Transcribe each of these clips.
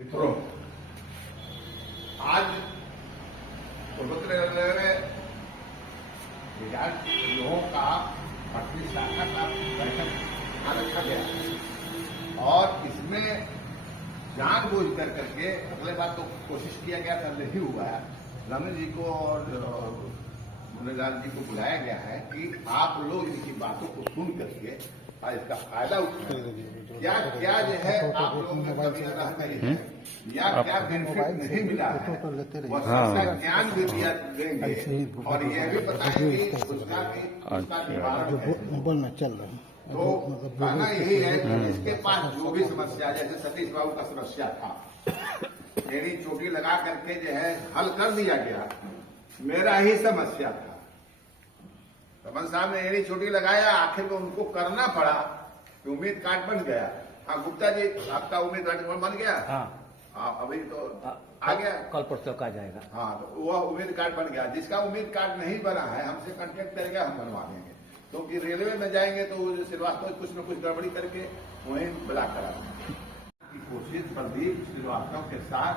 मित्रों, आज पूर्वोत्तर रेलवे लोगों का पटरी शाखा का बैठक रखा गया और इसमें जानबूझ करके अगले बार तो कोशिश किया गया था, नहीं हुआ है। रमन जी को और मुरलीलाल जी को बुलाया गया है कि आप लोग इनकी बातों को सुन करके और इसका फायदा उठाएं। क्या क्या जो है आप लोगों को कभी लगा है या क्या बेनिफिट नहीं मिला है, वह सबका ज्ञान भी दिया देंगे और यह भी बताएंगे उसका निवारण है। चल रहा है तो कहना यही है कि इसके पास जो भी समस्या, जैसे सतीश बाबू का समस्या था, मेरी चोटी लगा करके जो है हल कर दिया गया, मेरा ही समस्या था। रमन साहब ने एड़ी चोटी लगाया, आखिर में उनको करना पड़ा कि उम्मीद कार्ड बन गया। हाँ गुप्ता जी, आपका उम्मीद कार्ड बन गया? हाँ अभी तो आ गया, कल परसों का जाएगा। हाँ तो वह उम्मीद कार्ड बन गया। जिसका उम्मीद कार्ड नहीं बना है हमसे कांटेक्ट करेगा, हम बनवा देंगे। क्योंकि रेलवे में जाएंगे तो श्रीवास्तव कुछ न कुछ गड़बड़ी करके वहीं बुला करा की कोशिश प्रदीप श्रीवास्तव के साथ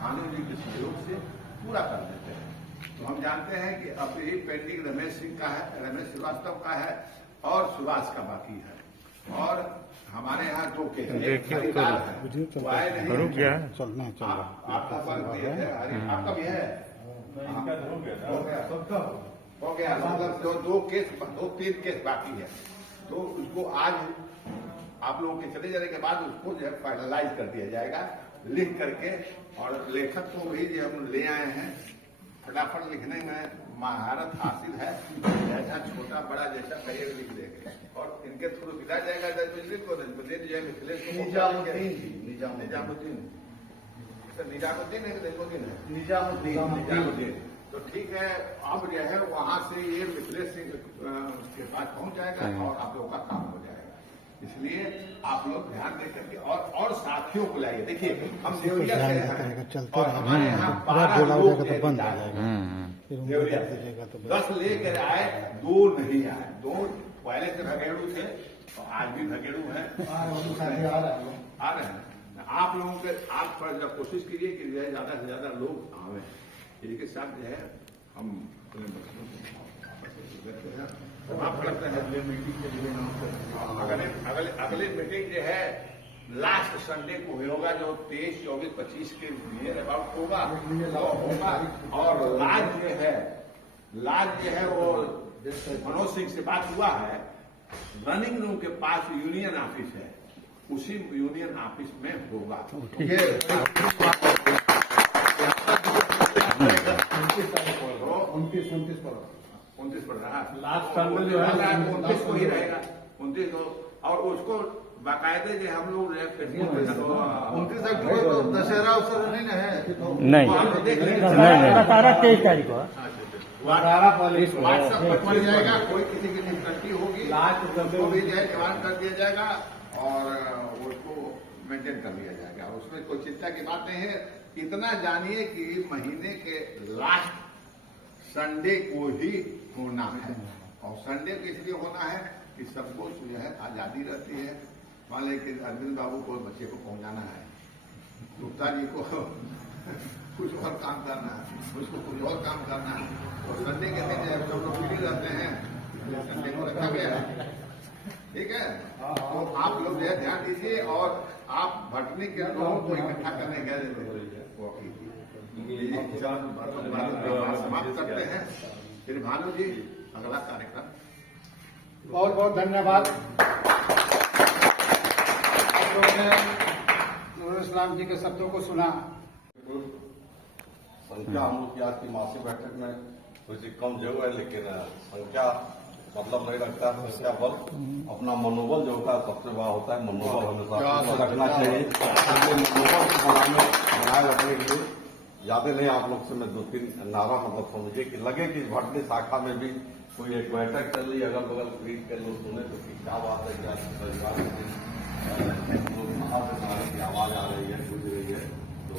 भानु जी के सहयोग से पूरा कर देते हैं। तो हम जानते हैं कि अब यही पेंडिंग रमेश सिंह का है, रमेश श्रीवास्तव का है और सुभाष का बाकी है। और हमारे यहाँ दो केस आपका वर्ग भी है, आपका भी है, हो गया मतलब दो तीन केस बाकी है। तो उसको आज आप लोगों के चले जाने के बाद उसको जो है फाइनलाइज कर दिया जाएगा लिख करके। और लेखक को भी जो हम ले आए हैं, फटाफट लिखने में महारत हासिल है, जैसा छोटा बड़ा जैसा कहिए लिख देंगे और इनके थ्रू दिला जाएगा। निजामुद्दीन है, निजामुद्दीन। तो ठीक है, अब जो है वहां से ये मिथिलेश सिंह के पास पहुंच जाएगा और आप लोगों का काम हो जाएगा। इसलिए आप लोग ध्यान दे करके और साथियों को लाइए। देखिए हम देवरिया से हैं और हमारे यहाँ 12 लोग बंद आ जाएगा। 10 लेकर आए, 2 नहीं आए। 2 पहले से भगेड़ू थे और आज भी भगेड़ू हैं, आ रहे हैं। आप लोगों के आप जब कोशिश कीजिए कि जो है ज्यादा से ज्यादा लोग आवे, इनके साथ जो है हम अपने बच्चों को समाप्त करते हैं। अगले मीटिंग जो है लास्ट संडे को होगा, जो 23, 24, 25 के नियर अबाउट होगा। और लाज जो है वो मनोज सिंह से बात हुआ है, रनिंग रूम के पास यूनियन ऑफिस है, उसी यूनियन ऑफिस में होगा। 29 पर रहा, लास्ट संडे जो है 29 को ही रहेगा, 29 को। और उसको बाकायदे जो हम लोग 29 अक्टूबर को दशहरा अवसर नहीं है, नहीं 23 तारीख को व्हाट्सएप पर पड़ जाएगा। कोई किसी की डिफिकल्टी होगी उसको भी जो है जवान कर दिया जाएगा और उसको मेंटेन कर लिया जाएगा। उसमें कोई चिंता की बात नहीं है। इतना जानिए कि महीने के लास्ट संडे को ही होना है। और संडे को इसलिए होना है कि सबको जो है आजादी रहती है। मान लें कि अरविंद बाबू को बच्चे को पहुंचाना है, गुप्ता जी को कुछ और काम करना है, उसको कुछ और काम करना है, और संडे के दिन जब सब लोग फ्री रहते हैं इसलिए संडे को रखा गया है। ठीक है, तो आप लोग जो है ध्यान दीजिए और आप भटनी के लोगों को इकट्ठा करने गए वो समाप्त करते हैं। फिर भानु जी अगला कार्यक्रम। बहुत बहुत धन्यवाद। आप लोगों ने नूरुल इस्लाम जी के शब्दों को सुना। संख्या हम लोग की आज की मासिक बैठक में कुछ कम जरूर है, लेकिन संख्या मतलब नहीं रखता है। संख्या बल अपना मनोबल जो होता है सबसे बड़ा होता है। मनोबल हमेशा रखना चाहिए। मनोबल को बनाए रखने के लिए ज्यादा नहीं आप लोग से मैं 2-3 नारा मतलब समझिए कि लगे कि भटनी शाखा में भी कोई एक बैठक चल रही है, अगल बगल खरीद के लोग सुने तो क्या बात है, क्या परिवार की आवाज आ रही है, गुज रही है, तो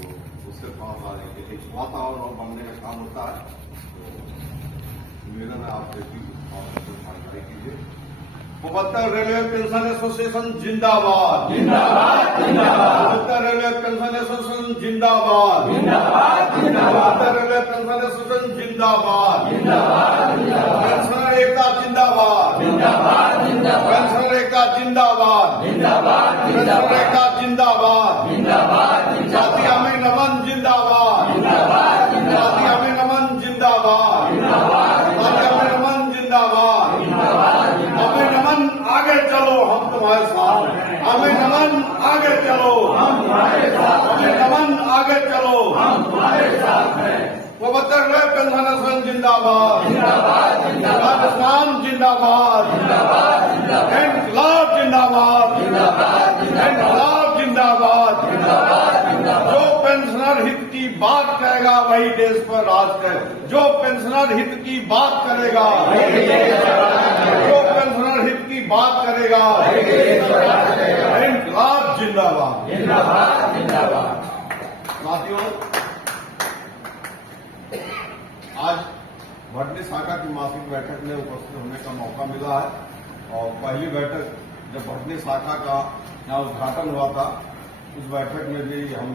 उससे थोड़ा सा एक वातावरण बनने का काम होता है। तो निवेदन है आपसे कि जानकारी कीजिए। पूर्वोत्तर रेलवे पेंशन एसोसिएशन जिंदाबाद, जिंदाबाद, जिंदाबाद। पूर्वोत्तर रेलवे पेंशन एसोसिएशन जिंदाबाद, जिंदाबाद, जिंदाबाद। पूर्वोत्तर रेलवे पेंशन एसोसिएशन जिंदाबाद, जिंदाबाद, जिंदाबाद। पेंशनर एकता जिंदाबाद, जिंदाबाद, जिंदाबाद। पेंशनर एकता जिंदाबाद, जिंदाबाद, पेंशनर एकता जिंदाबाद, जिंदाबाद। जाति हमें नमन जिंदाबाद, जिंदाबाद, जाति हमें नमन जिंदाबाद, जिंदाबाद। जाति हमें नमन जिंदाबाद, जिंदाबाद। हमें नमन आगे चलो हम तुम्हारे साथ, हमें नमन आगे चलो हम तुम्हारे साथ, हमें नमन आगे चलो हम तुम्हारे साथ हैं। पूर्वोत्तर रेलवे पेंशन एसोसिएशन जिंदाबाद, जिंदाबाद, जिंदाबाद। राजस्थान जिंदाबाद, जिंदाबाद, जिंदाबाद। इनकलाब जिंदाबाद, जिंदाबाद, इनकलाब जिंदाबाद, जिंदाबाद, जिंदाबाद। जो पेंशनर हित की बात करेगा वही देश पर राज करे, जो पेंशनर हित की बात करेगा वही देश पर राज करे, जो पेंशनर हित की बात करेगा वही देश पर राज करेगा। इनकलाब जिंदाबाद, जिंदाबाद, जिंदाबाद। साथियों, आज भटनी शाखा की मासिक बैठक में उपस्थित होने का मौका मिला है और पहली बैठक जब भटनी शाखा का यहाँ उद्घाटन हुआ था उस बैठक में भी हम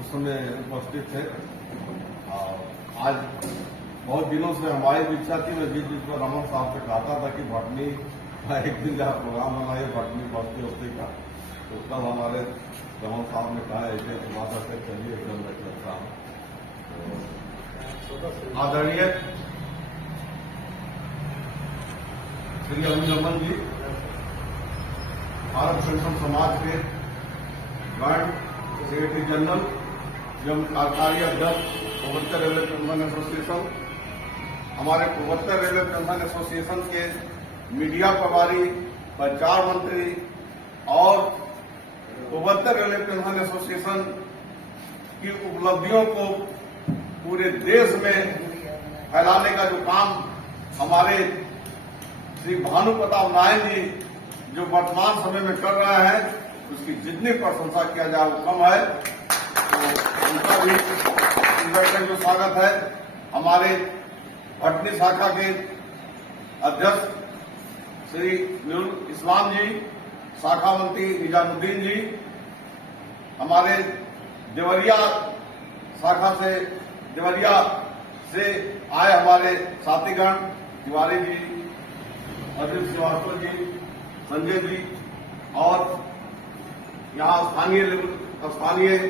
उस समय उपस्थित थे। और आज बहुत दिनों से हमारी भी इच्छा थी, मैं बीच बीच में रमन साहब से कहता था कि भटनी का एक दिन जहाँ प्रोग्राम बनाइए भटनी बस्ती उस्ती का, तो कल हमारे रमन साहब ने कहा ऐसे बात से चलिए एकदम लगता है। आदरणीय श्री अभिनंदन जी, भारत पेंशन समाज के जॉइंट सेक्रेटरी जनरल एवं कार्यकारी अध्यक्ष पूर्वोत्तर रेलवे पेंशन एसोसिएशन, हमारे पूर्वोत्तर रेलवे पेंशन एसोसिएशन के मीडिया प्रभारी, संचार मंत्री और पूर्वोत्तर रेलवे पेंशन एसोसिएशन की उपलब्धियों को पूरे देश में फैलाने का जो काम हमारे श्री भानु प्रताप नायक जी जो वर्तमान समय में कर रहे हैं उसकी जितनी प्रशंसा किया जाए वो कम है। तो उनका भी बैठक में स्वागत है। हमारे भटनी शाखा के अध्यक्ष श्री नुरुल इस्लाम जी, शाखा मंत्री निजामुद्दीन जी, हमारे देवरिया शाखा से देवरिया से आए हमारे साथीगण तिवारी जी, अरविंद श्रीवास्तव जी, संजय जी और यहाँ स्थानीय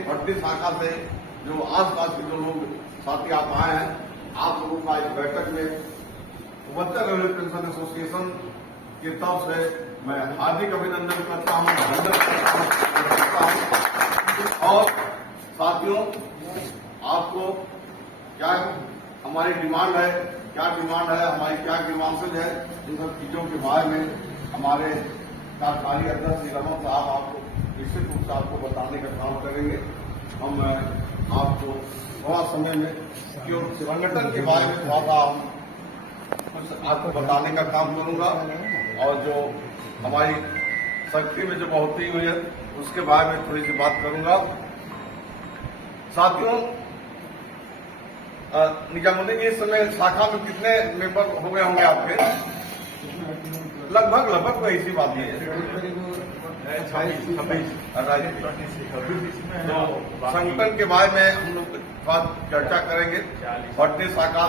भटनी शाखा से जो आसपास के जो लोग साथी आप आए हैं, आप लोगों का इस बैठक में पूर्वोत्तर रेलवे पेंशन एसोसिएशन की तरफ से मैं हार्दिक अभिनंदन करता हूँ, और साथियों आपको क्या हमारी डिमांड है, हमारी क्या डिमांड है, इन सब चीजों के बारे में हमारे कार्यकारी अध्यक्ष श्री रमन साहब आपको निश्चित रूप से आपको बताने का काम करेंगे। हम आपको थोड़ा समय में क्योंकि संगठन के बारे में थोड़ा सा कुछ आपको बताने का काम करूंगा और जो हमारी शक्ति में जो बढ़ोतरी हुई है उसके बारे में थोड़ी सी बात करूंगा। साथियों, निजामुद्दीन जी, इस समय शाखा में कितने मेंबर हो गए होंगे आपके? लगभग कोई ऐसी बात नहीं है, 26। तो संगठन के बारे में हम लोग थोड़ा चर्चा करेंगे। भटनी शाखा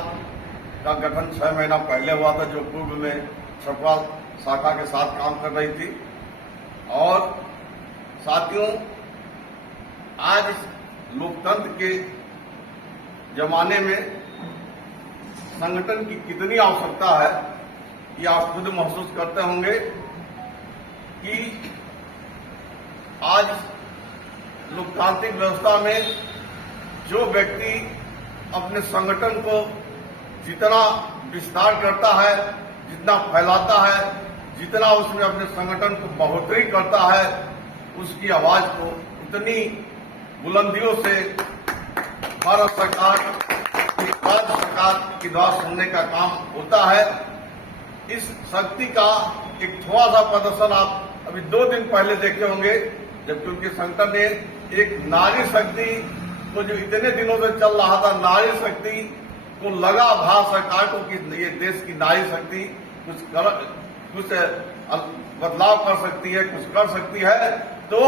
का गठन 6 महीना पहले हुआ था, जो पूर्व में छपरा शाखा के साथ काम कर रही थी। और साथियों, आज लोकतंत्र के जमाने में संगठन की कितनी आवश्यकता है ये आप खुद महसूस करते होंगे कि आज लोकतांत्रिक व्यवस्था में जो व्यक्ति अपने संगठन को जितना विस्तार करता है, जितना फैलाता है, जितना उसमें अपने संगठन को बढ़ोतरी करता है, उसकी आवाज को उतनी बुलंदियों से भारत सरकार की द्वारा सुनने का काम होता है। इस शक्ति का एक थोड़ा सा प्रदर्शन आप अभी 2 दिन पहले देखे होंगे, जबकि उनके संगठन ने एक नारी शक्ति को जो इतने दिनों से चल रहा था, नारी शक्ति को लगा भारत सरकार को कि ये देश की नारी शक्ति कुछ बदलाव कर सकती है, कुछ कर सकती है, तो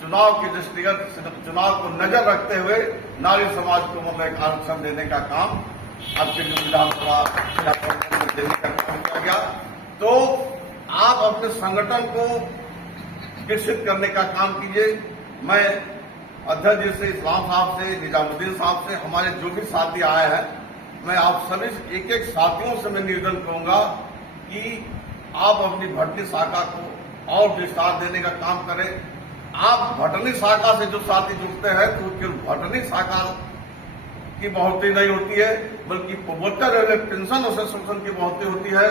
चुनाव के दृष्टिगत चुनाव को नजर रखते हुए नारी समाज को मतलब एक आरक्षण देने का काम आपके जो विधानसभा देने का काम किया गया। तो आप अपने संगठन को विकसित करने का काम कीजिए। मैं अध्यक्ष जी से, इस्लाम साहब से, निजामुद्दीन साहब से, हमारे जो भी साथी आए हैं, मैं आप सभी एक एक साथियों से मैं निवेदन करूंगा कि आप अपनी भटनी शाखा को और विस्तार देने का काम करें। आप भटनी शाखा से जो साथी जुड़ते हैं तो केवल भटनी शाखा की बढ़ोतरी नहीं होती है, बल्कि पूर्वोत्तर रेलवे पेंशन एसोसिएशन की बढ़ोतरी होती है।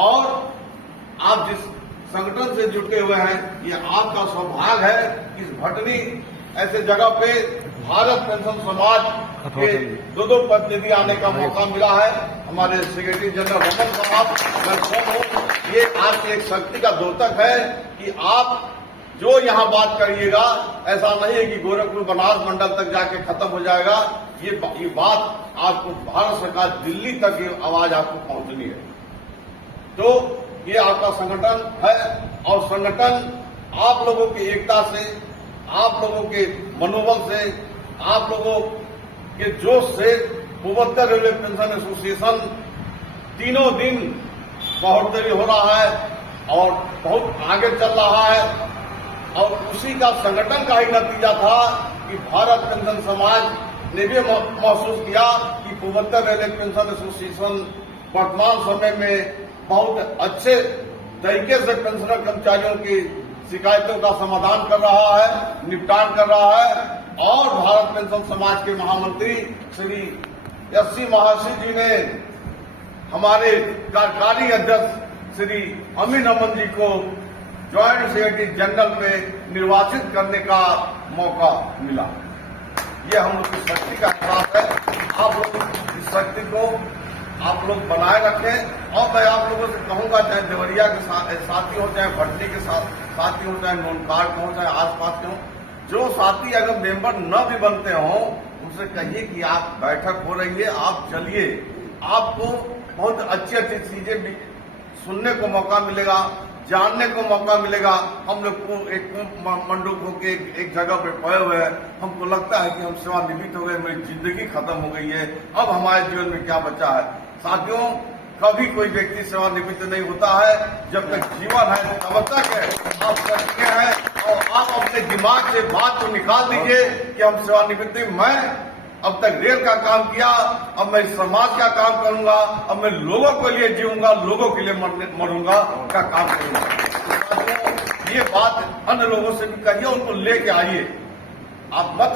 और आप जिस संगठन से जुटे हुए हैं, ये आपका सौभाग्य है कि इस भटनी ऐसे जगह पे भारत पेंशन समाज के दो प्रतिनिधि आने का मौका मिला है। हमारे सेक्रेटरी जनरल रमन साहब, मैं स्वयं हूं, ये आपकी एक शक्ति का द्योतक है कि आप जो यहाँ बात करिएगा, ऐसा नहीं है कि गोरखपुर बनारस मंडल तक जाके खत्म हो जाएगा। ये बात आपको भारत सरकार दिल्ली तक ये आवाज आपको पहुंचनी है। तो ये आपका संगठन है और संगठन आप लोगों की एकता से, आप लोगों के मनोबल से, आप लोगों के जोश से पूर्वोत्तर रेलवे पेंशन एसोसिएशन तीनों दिन बढ़ोतरी हो रहा है और बहुत आगे चल रहा है। और उसी का संगठन का ही नतीजा था कि भारत पेंशन समाज ने भी महसूस किया कि पूर्वोत्तर रेलवे पेंशन एसोसिएशन वर्तमान समय में बहुत अच्छे तरीके से पेंशनर कर्मचारियों की शिकायतों का समाधान कर रहा है, निपटान कर रहा है। और भारत पेंशन समाज के महामंत्री श्री एस.सी. महासी जी ने हमारे कार्यकारी अध्यक्ष श्री अमीन अमन जी को ज्वाइंट सेक्रेटरी जनरल में निर्वाचित करने का मौका मिला। ये हम लोग की शक्ति का एहसास है। आप लोग इस शक्ति को आप लोग बनाए रखें। और मैं आप लोगों से कहूंगा, चाहे देवरिया के साथी हो, चाहे भटनी के साथी हो, चाहे नोनकार के हो, चाहे आसपास के हो, जो साथी अगर मेंबर न भी बनते हो, उनसे कहिए कि आप बैठक हो रही है, आप चलिए, आपको बहुत अच्छी अच्छी चीजें भी सुनने को मौका मिलेगा, जानने को मौका मिलेगा। हम लोग को एक मंडूक होकर एक जगह पे पड़े हुए हैं, हमको लगता है कि हम सेवानिवृत्त हो गए, मेरी जिंदगी खत्म हो गई है, अब हमारे जीवन में क्या बचा है। साथियों, कभी कोई व्यक्ति सेवानिवृत्त नहीं होता है। जब तक जीवन है तब तक है, आप सक्रिय हैं और आप अपने दिमाग से बात को निकाल दीजिए कि हम सेवानिवृत्त। मैं अब तक रेल का काम किया, अब मैं समाज का काम करूंगा, अब मैं लोगों के लिए जीऊंगा, लोगों के लिए मरूंगा का काम करूंगा। ये बात अन्य लोगों से भी कहिए, उनको लेके आइए। आप मत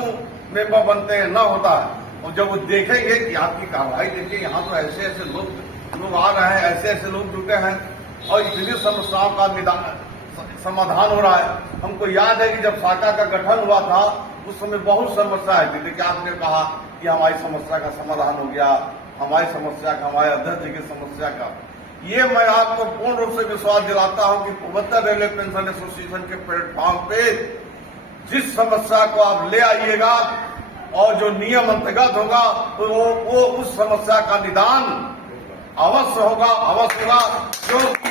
मेंबर बनते हैं, ना होता है। और जब वो देखेंगे कि आपकी कार्रवाई देखिए, यहाँ तो ऐसे ऐसे लोग आ रहे हैं, ऐसे ऐसे लोग जुटे हैं और इतनी समस्याओं का समाधान हो रहा है। हमको याद है कि जब शाखा का गठन हुआ था, उस समय बहुत समस्या आई थी, लेकिन आपने कहा कि हमारी समस्या का समाधान हो गया, हमारी समस्या का, हमारे अध्यक्ष जी की समस्या का। ये मैं आपको पूर्ण रूप से विश्वास दिलाता हूं कि पूर्वोत्तर रेलवे पेंशन एसोसिएशन के प्लेटफॉर्म पे जिस समस्या को आप ले आइएगा और जो नियम अंतर्गत होगा, वो उस समस्या का निदान अवश्य होगा, क्योंकि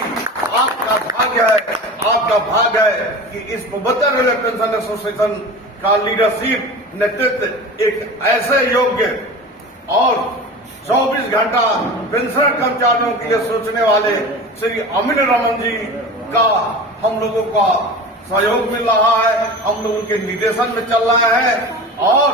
आपका भाग्य है कि इस पूर्वोत्तर रेलवे पेंशन एसोसिएशन का लीडरशिप, नेतृत्व एक ऐसे योग्य और 24 घंटा पेंशनर कर्मचारियों के लिए सोचने वाले श्री अमीन रमन जी का हम लोगों का सहयोग मिल रहा है। हम लोग उनके निर्देशन में चल रहे हैं और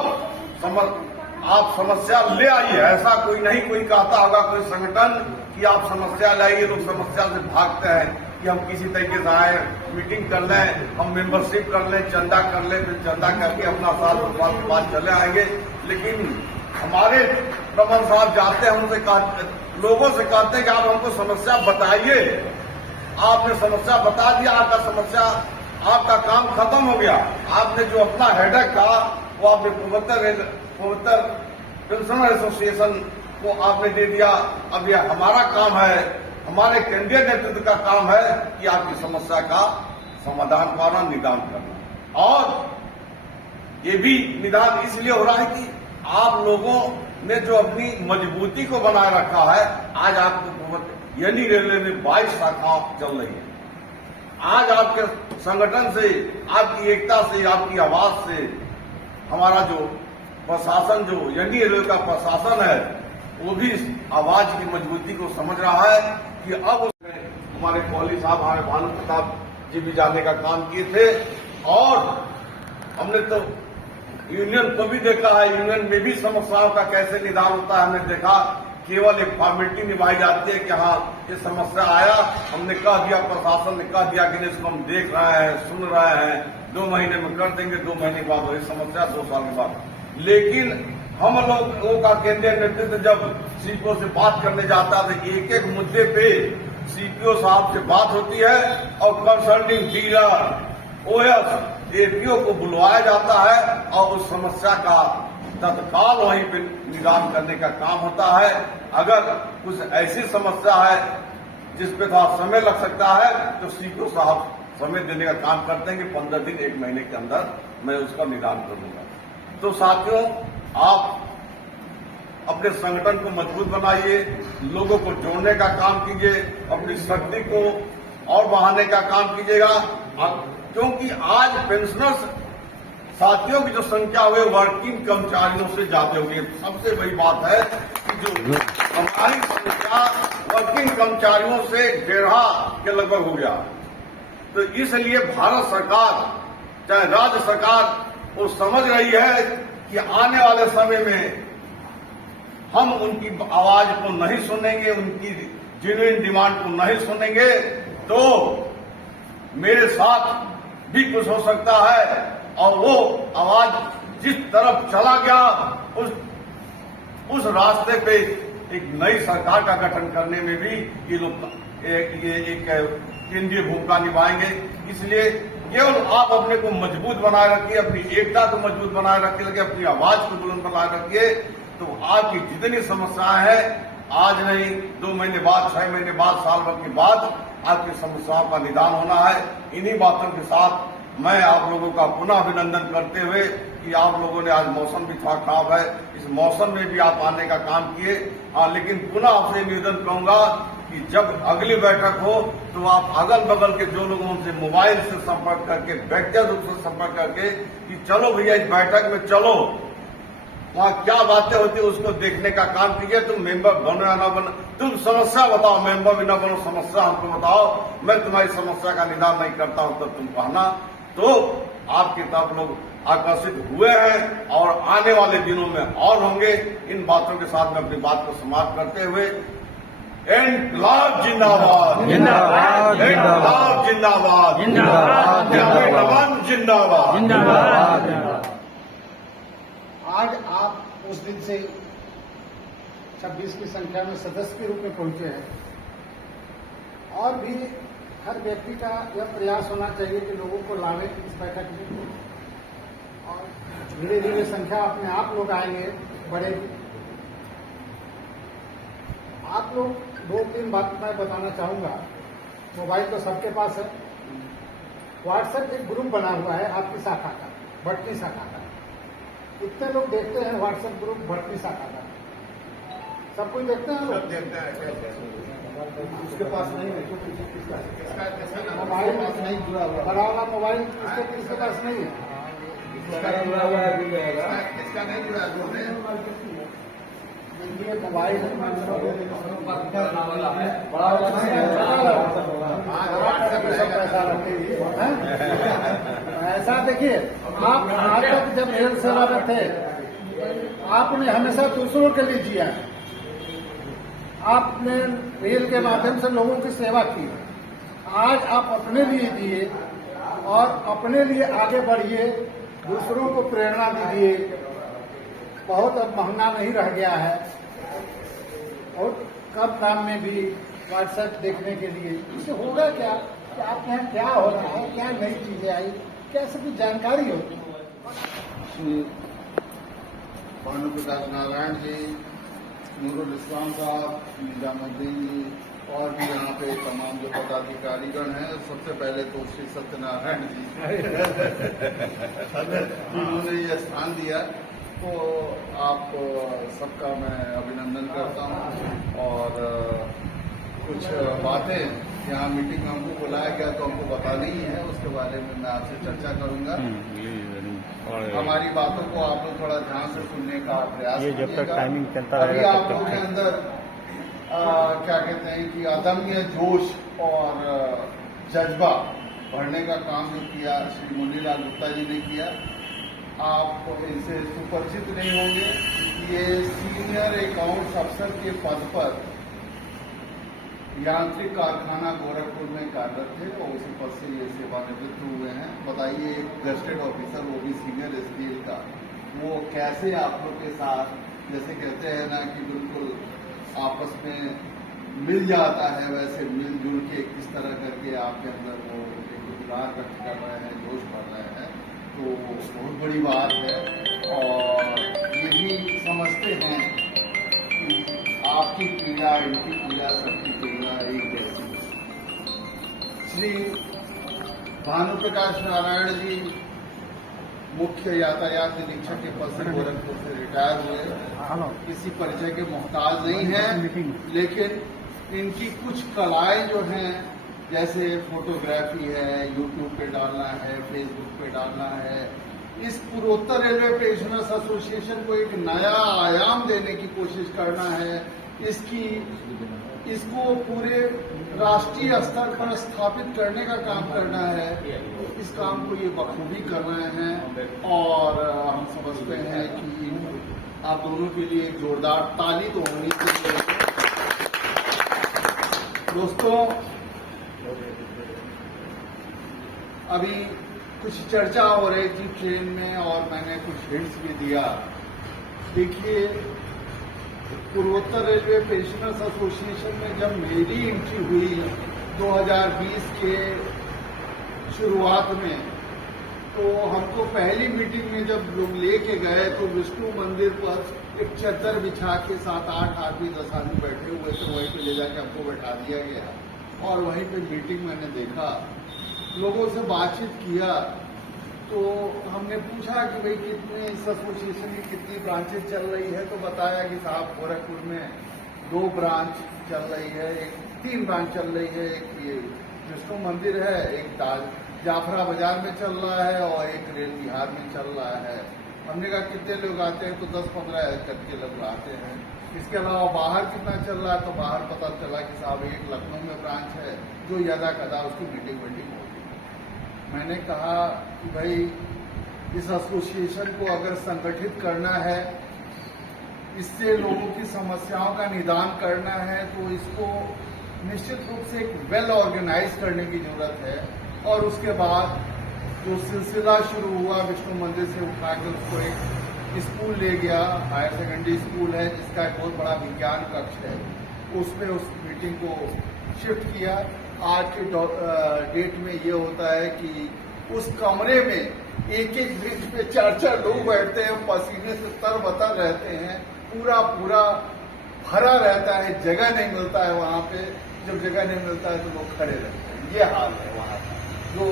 आप समस्या ले आइए। ऐसा कोई नहीं, कोई कहता होगा कोई संगठन कि आप समस्या लाइए, लोग समस्या से भागते हैं कि हम किसी तरीके से आए, मीटिंग कर लें, हम मेंबरशिप कर लें, चंदा कर लें, फिर चंदा करके अपना साल के बाद चले आएंगे। लेकिन हमारे रमन साहब जाते हैं, उनसे लोगों से कहते हैं कि आप हमको समस्या बताइए। आपने समस्या बता दिया, आपका काम खत्म हो गया। आपने जो अपना हेडेक था वो आपने पूर्वोत्तर पेंशनर एसोसिएशन को आपने दे दिया। अब यह हमारा काम है, हमारे केंद्रीय नेतृत्व का काम है कि आपकी समस्या का समाधान करना, निदान करना। और ये भी निदान इसलिए हो रहा है कि आप लोगों ने जो अपनी मजबूती को बनाए रखा है। आज आपको यानी रेलवे में 22 शाखाएं चल रही है। आज आपके संगठन से, आपकी एकता से, आपकी आवाज से हमारा जो प्रशासन, जो एनडीए रेलवे का प्रशासन है, वो भी इस आवाज की मजबूती को समझ रहा है कि अब उसमें हमारे कोहली साहब, हमारे भानु प्रताप जी भी जाने का काम किए थे। और हमने तो यूनियन को भी देखा है, यूनियन में भी समस्याओं का कैसे निदान होता है हमने देखा। केवल एक फॉर्मेलिटी निभाई जाती है कि हाँ ये समस्या आया, हमने कह दिया, प्रशासन ने कह दिया कि इसको हम देख रहे हैं, सुन रहे हैं, 2 महीने में कर देंगे, 2 महीने बाद वही समस्या, 2 साल के बाद। लेकिन हम लोगों का केंद्रीय नेतृत्व जब सीपीओ से बात करने जाता है तो एक एक मुद्दे पे सीपीओ साहब से बात होती है और कंसल्टिंग डीलर, ओएस, एपीओ को बुलवाया जाता है और उस समस्या का तत्काल वहीं पे निदान करने का काम होता है। अगर कुछ ऐसी समस्या है जिस पे थोड़ा समय लग सकता है तो सीपीओ साहब समय देने का काम करते हैं कि 15 दिन 1 महीने के अंदर मैं उसका निदान करूंगा। तो साथियों, आप अपने संगठन को मजबूत बनाइए, लोगों को जोड़ने का काम कीजिए, अपनी शक्ति को और बढ़ाने का काम कीजिएगा, क्योंकि आज पेंशनर्स साथियों की जो संख्या हुई वर्किंग कर्मचारियों से ज्यादा होगी। सबसे बड़ी बात है कि जो हमारी संख्या वर्किंग कर्मचारियों से 1.5 के लगभग हो गया। तो इसलिए भारत सरकार, चाहे राज्य सरकार, वो समझ रही है कि आने वाले समय में हम उनकी आवाज को नहीं सुनेंगे, उनकी जेन्युइन डिमांड को नहीं सुनेंगे तो मेरे साथ भी कुछ हो सकता है। और वो आवाज जिस तरफ चला गया उस रास्ते पे एक नई सरकार का गठन करने में भी ये लोग एक केंद्रीय भूमिका निभाएंगे। इसलिए केवल आप अपने को मजबूत बनाए रखिए, अपनी एकता को मजबूत बनाए रखिए, अपनी आवाज को बुलंद बनाए रखिए, तो आपकी जितनी समस्याएं हैं आज नहीं 2 महीने बाद, 6 महीने बाद, साल भर के बाद आपकी समस्याओं का निदान होना है। इन्हीं बातों के साथ मैं आप लोगों का पुनः अभिनंदन करते हुए कि आप लोगों ने, आज मौसम भी थोड़ा खराब है, इस मौसम में भी आप आने का काम किए। लेकिन पुनः आपसे निवेदन करूंगा कि जब अगली बैठक हो तो आप अगल बगल के जो लोगों से मोबाइल से संपर्क करके, व्यक्तिगत रूप से संपर्क करके कि चलो भैया इस बैठक में चलो, वहां क्या बातें होती है उसको देखने का काम कीजिए। तुम मेंबर बनो या ना बनो, तुम समस्या बताओ, मेंबर भी ना बनो, समस्या हमको बताओ, मैं तुम्हारी समस्या का निदान नहीं करता हूं तो तुम कहना। तो आपकी तरफ लोग आकर्षित हुए हैं और आने वाले दिनों में और होंगे। इन बातों के साथ मैं अपनी बात को समाप्त करते हुए, इनकलाब जिंदाबाद, जिंदाबाद, इनकलाब जिंदाबाद, जिंदाबाद, जिंदाबाद, जिंदाबाद। आज आप उस दिन से 26 की संख्या में सदस्य के रूप में पहुंचे हैं और भी हर व्यक्ति का यह प्रयास होना चाहिए कि लोगों को लावे इस बैठक में और धीरे धीरे संख्या अपने आप लोग आएंगे, बढ़ेगी। आप लोग 2-3 बात मैं बताना चाहूंगा। मोबाइल तो सबके पास है, व्हाट्सएप एक ग्रुप बना हुआ है आपकी शाखा का, भटनी शाखा का। कितने लोग देखते हैं व्हाट्सएप ग्रुप भटनी शाखा का? सब कुछ देखते हैं लोग? उसके पास नहीं है, मोबाइल नहीं जुड़ा हुआ, बड़ा वाला मोबाइल किसके पास नहीं है? इसका नहीं जुड़ा मोबाइल पैसा रखे। ऐसा देखिए, आप आज तक जब रेल सेवा में थे आपने हमेशा दूसरों के लिए जिया, आपने रेल के माध्यम से लोगों की सेवा की। आज आप अपने लिए जिए और अपने लिए आगे बढ़िए, दूसरों को प्रेरणा दीजिए। बहुत अब महंगा नहीं रह गया है और कम दाम में भी व्हाट्सएप देखने के लिए। इससे होगा क्या कि आपके यहाँ क्या हो रहा है, क्या नई चीजें आई, क्या सब जानकारी होती है। भानु प्रताप नारायण जी, नूरुल इस्लाम साहब, निजामुद्दीन जी और भी यहाँ पे तमाम जो पदाधिकारीगण हैं, सबसे पहले तो श्री सत्यनारायण जी उन्होंने ये स्थान दिया, तो आप सबका मैं अभिनंदन करता हूँ। और कुछ बातें यहाँ मीटिंग में हमको बुलाया गया तो हमको बतानी ही है, उसके बारे में मैं आपसे चर्चा करूंगा। हमारी बातों को आप लोग थोड़ा ध्यान से सुनने का प्रयास ये जब तक टाइमिंग चलता अभी रहेगा आप लोगों के अंदर क्या कहते हैं कि अदम्य जोश और जज्बा भरने का काम जो किया श्री मुन्नीलाल गुप्ता जी ने किया, आप इनसे सुपरिचित नहीं होंगे। ये सीनियर अकाउंट्स अफसर के पद पर यांत्रिक कारखाना गोरखपुर में कार्यरत थे और उसी पद से ये सेवानिवृत्त हुए हैं। बताइए, एक गजेटेड ऑफिसर, वो भी सीनियर स्केल का, वो कैसे आप लोग के साथ, जैसे कहते हैं ना कि बिल्कुल आपस में मिल जाता है, वैसे मिलजुल के किस तरह करके आपके अंदर वो एक रोजगार व्यक्त कर रहे हैं, जोश भर रहे हैं, तो बहुत बड़ी बात है। और ये भी समझते हैं कि आपकी पीड़ा, इनकी पीड़ा, सबकी पीड़ा एक जैसी है। श्री भानु प्रकाश नारायण जी मुख्य यातायात निरीक्षक के पद से गोरखपुर से रिटायर हुए, किसी परिचय के मोहताज नहीं है, लेकिन इनकी कुछ कलाएं जो हैं, जैसे फोटोग्राफी है, यूट्यूब पे डालना है, फेसबुक पे डालना है, इस पूर्वोत्तर रेलवे पेंशनर्स एसोसिएशन को एक नया आयाम देने की कोशिश करना है, इसको पूरे राष्ट्रीय स्तर पर स्थापित करने का काम करना है। इस काम को ये बखूबी कर रहे हैं और हम समझते हैं कि आप दोनों के लिए एक जोरदार ताली तो होनी चाहिए। दोस्तों, अभी कुछ चर्चा हो रही थी ट्रेन में और मैंने कुछ हिंट्स भी दिया। देखिए, पूर्वोत्तर रेलवे पेंशनर्स एसोसिएशन में जब मेरी एंट्री हुई 2020 के शुरुआत में, तो हमको पहली मीटिंग में जब लोग लेके गए तो विष्णु मंदिर पर एक चद्दर बिछा के 7-8 आदमी 10 आदमी बैठे हुए थे, वहीं पे ले जाके हमको बैठा दिया गया और वहीं पे मीटिंग मैंने देखा, लोगों से बातचीत किया, तो हमने पूछा कि भाई कितने इस एसोसिएशन की कितनी ब्रांचेज चल रही है, तो बताया कि साहब गोरखपुर में 2 ब्रांच चल रही है, 3 ब्रांच चल रही है, एक ये विष्णु मंदिर है, एक जाफरा बाजार में चल रहा है और एक रेल विहार में चल रहा है। हमने कहा कितने लोग आते हैं, तो 10-15 करके लोग आते हैं। इसके अलावा बाहर कितना चल रहा है, तो बाहर पता चला कि साहब एक लखनऊ में ब्रांच है जो यदा कदा उसकी मीटिंग होगी। मैंने कहा कि भाई इस एसोसिएशन को अगर संगठित करना है, इससे लोगों की समस्याओं का निदान करना है, तो इसको निश्चित रूप से एक वेल ऑर्गेनाइज करने की जरूरत है। और उसके बाद जो सिलसिला शुरू हुआ विष्णु मंदिर से उठा के उसको एक स्कूल ले गया, हायर सेकेंडरी स्कूल है जिसका एक बहुत बड़ा विज्ञान कक्ष है, उसमें उस मीटिंग को शिफ्ट किया। आज के डेट में ये होता है कि उस कमरे में एक-एक ब्रिज पे 4-4 लोग बैठते हैं, पसीने से तरबतर रहते हैं, पूरा भरा रहता है, जगह नहीं मिलता है वहां पे। जब जगह नहीं मिलता है तो लोग खड़े रहते हैं। ये हाल है वहां का, जो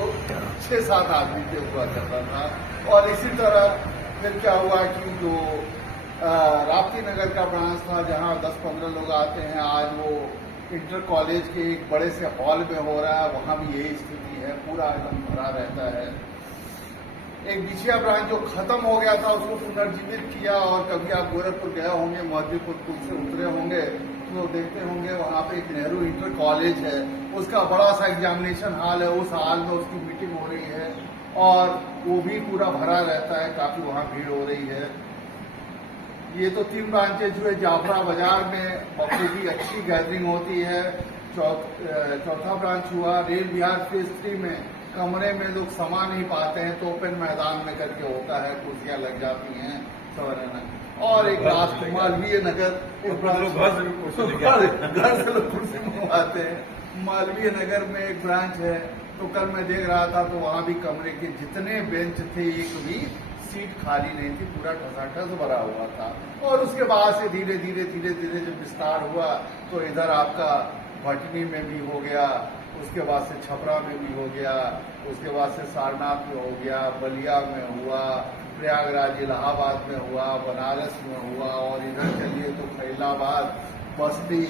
6-7 आदमी पे हुआ करता था। और इसी तरह फिर क्या हुआ कि जो राप्ती नगर का ब्रांच था, जहां 10-15 लोग आते हैं, आज वो इंटर कॉलेज के एक बड़े से हॉल में हो रहा है, वहां भी यही स्थिति है, पूरा एकदम भरा रहता है। एक बिछिया ब्रांच जो खत्म हो गया था उसको पुनर्जीवित किया, और कभी आप गोरखपुर गए होंगे, महदीपुर पुल से उतरे होंगे तो देखते होंगे वहां पे एक नेहरू इंटर कॉलेज है, उसका बड़ा सा एग्जामिनेशन हॉल है, उस हॉल में उसकी मीटिंग हो रही है और वो भी पूरा भरा रहता है, काफी वहां भीड़ हो रही है। ये तो 3 ब्रांचेज हुए। जाफरा बाजार में बखूबी अच्छी गैदरिंग होती है। चौथा ब्रांच हुआ रेल विहार फेज 3 में, कमरे में लोग समा नहीं पाते हैं तो ओपन मैदान में करके होता है, कुर्सियां लग जाती हैं सब। और एक लास्ट मालवीय नगर, एक ब्रांच घर से लोग कुर्सी मंगवाते हैं। मालवीय नगर में एक ब्रांच है, तो कल मैं देख रहा था तो वहां भी कमरे के जितने बेंच थे एक भी सीट खाली नहीं थी, पूरा ठसाठस भरा हुआ था। और उसके बाद से धीरे धीरे जब विस्तार हुआ तो इधर आपका भटनी में भी हो गया, उसके बाद से छपरा में भी हो गया, उसके बाद से सारनाथ में हो गया, बलिया में हुआ, प्रयागराज इलाहाबाद में हुआ, बनारस में हुआ, और इधर चलिए तो फैलाबाद, बस्ती,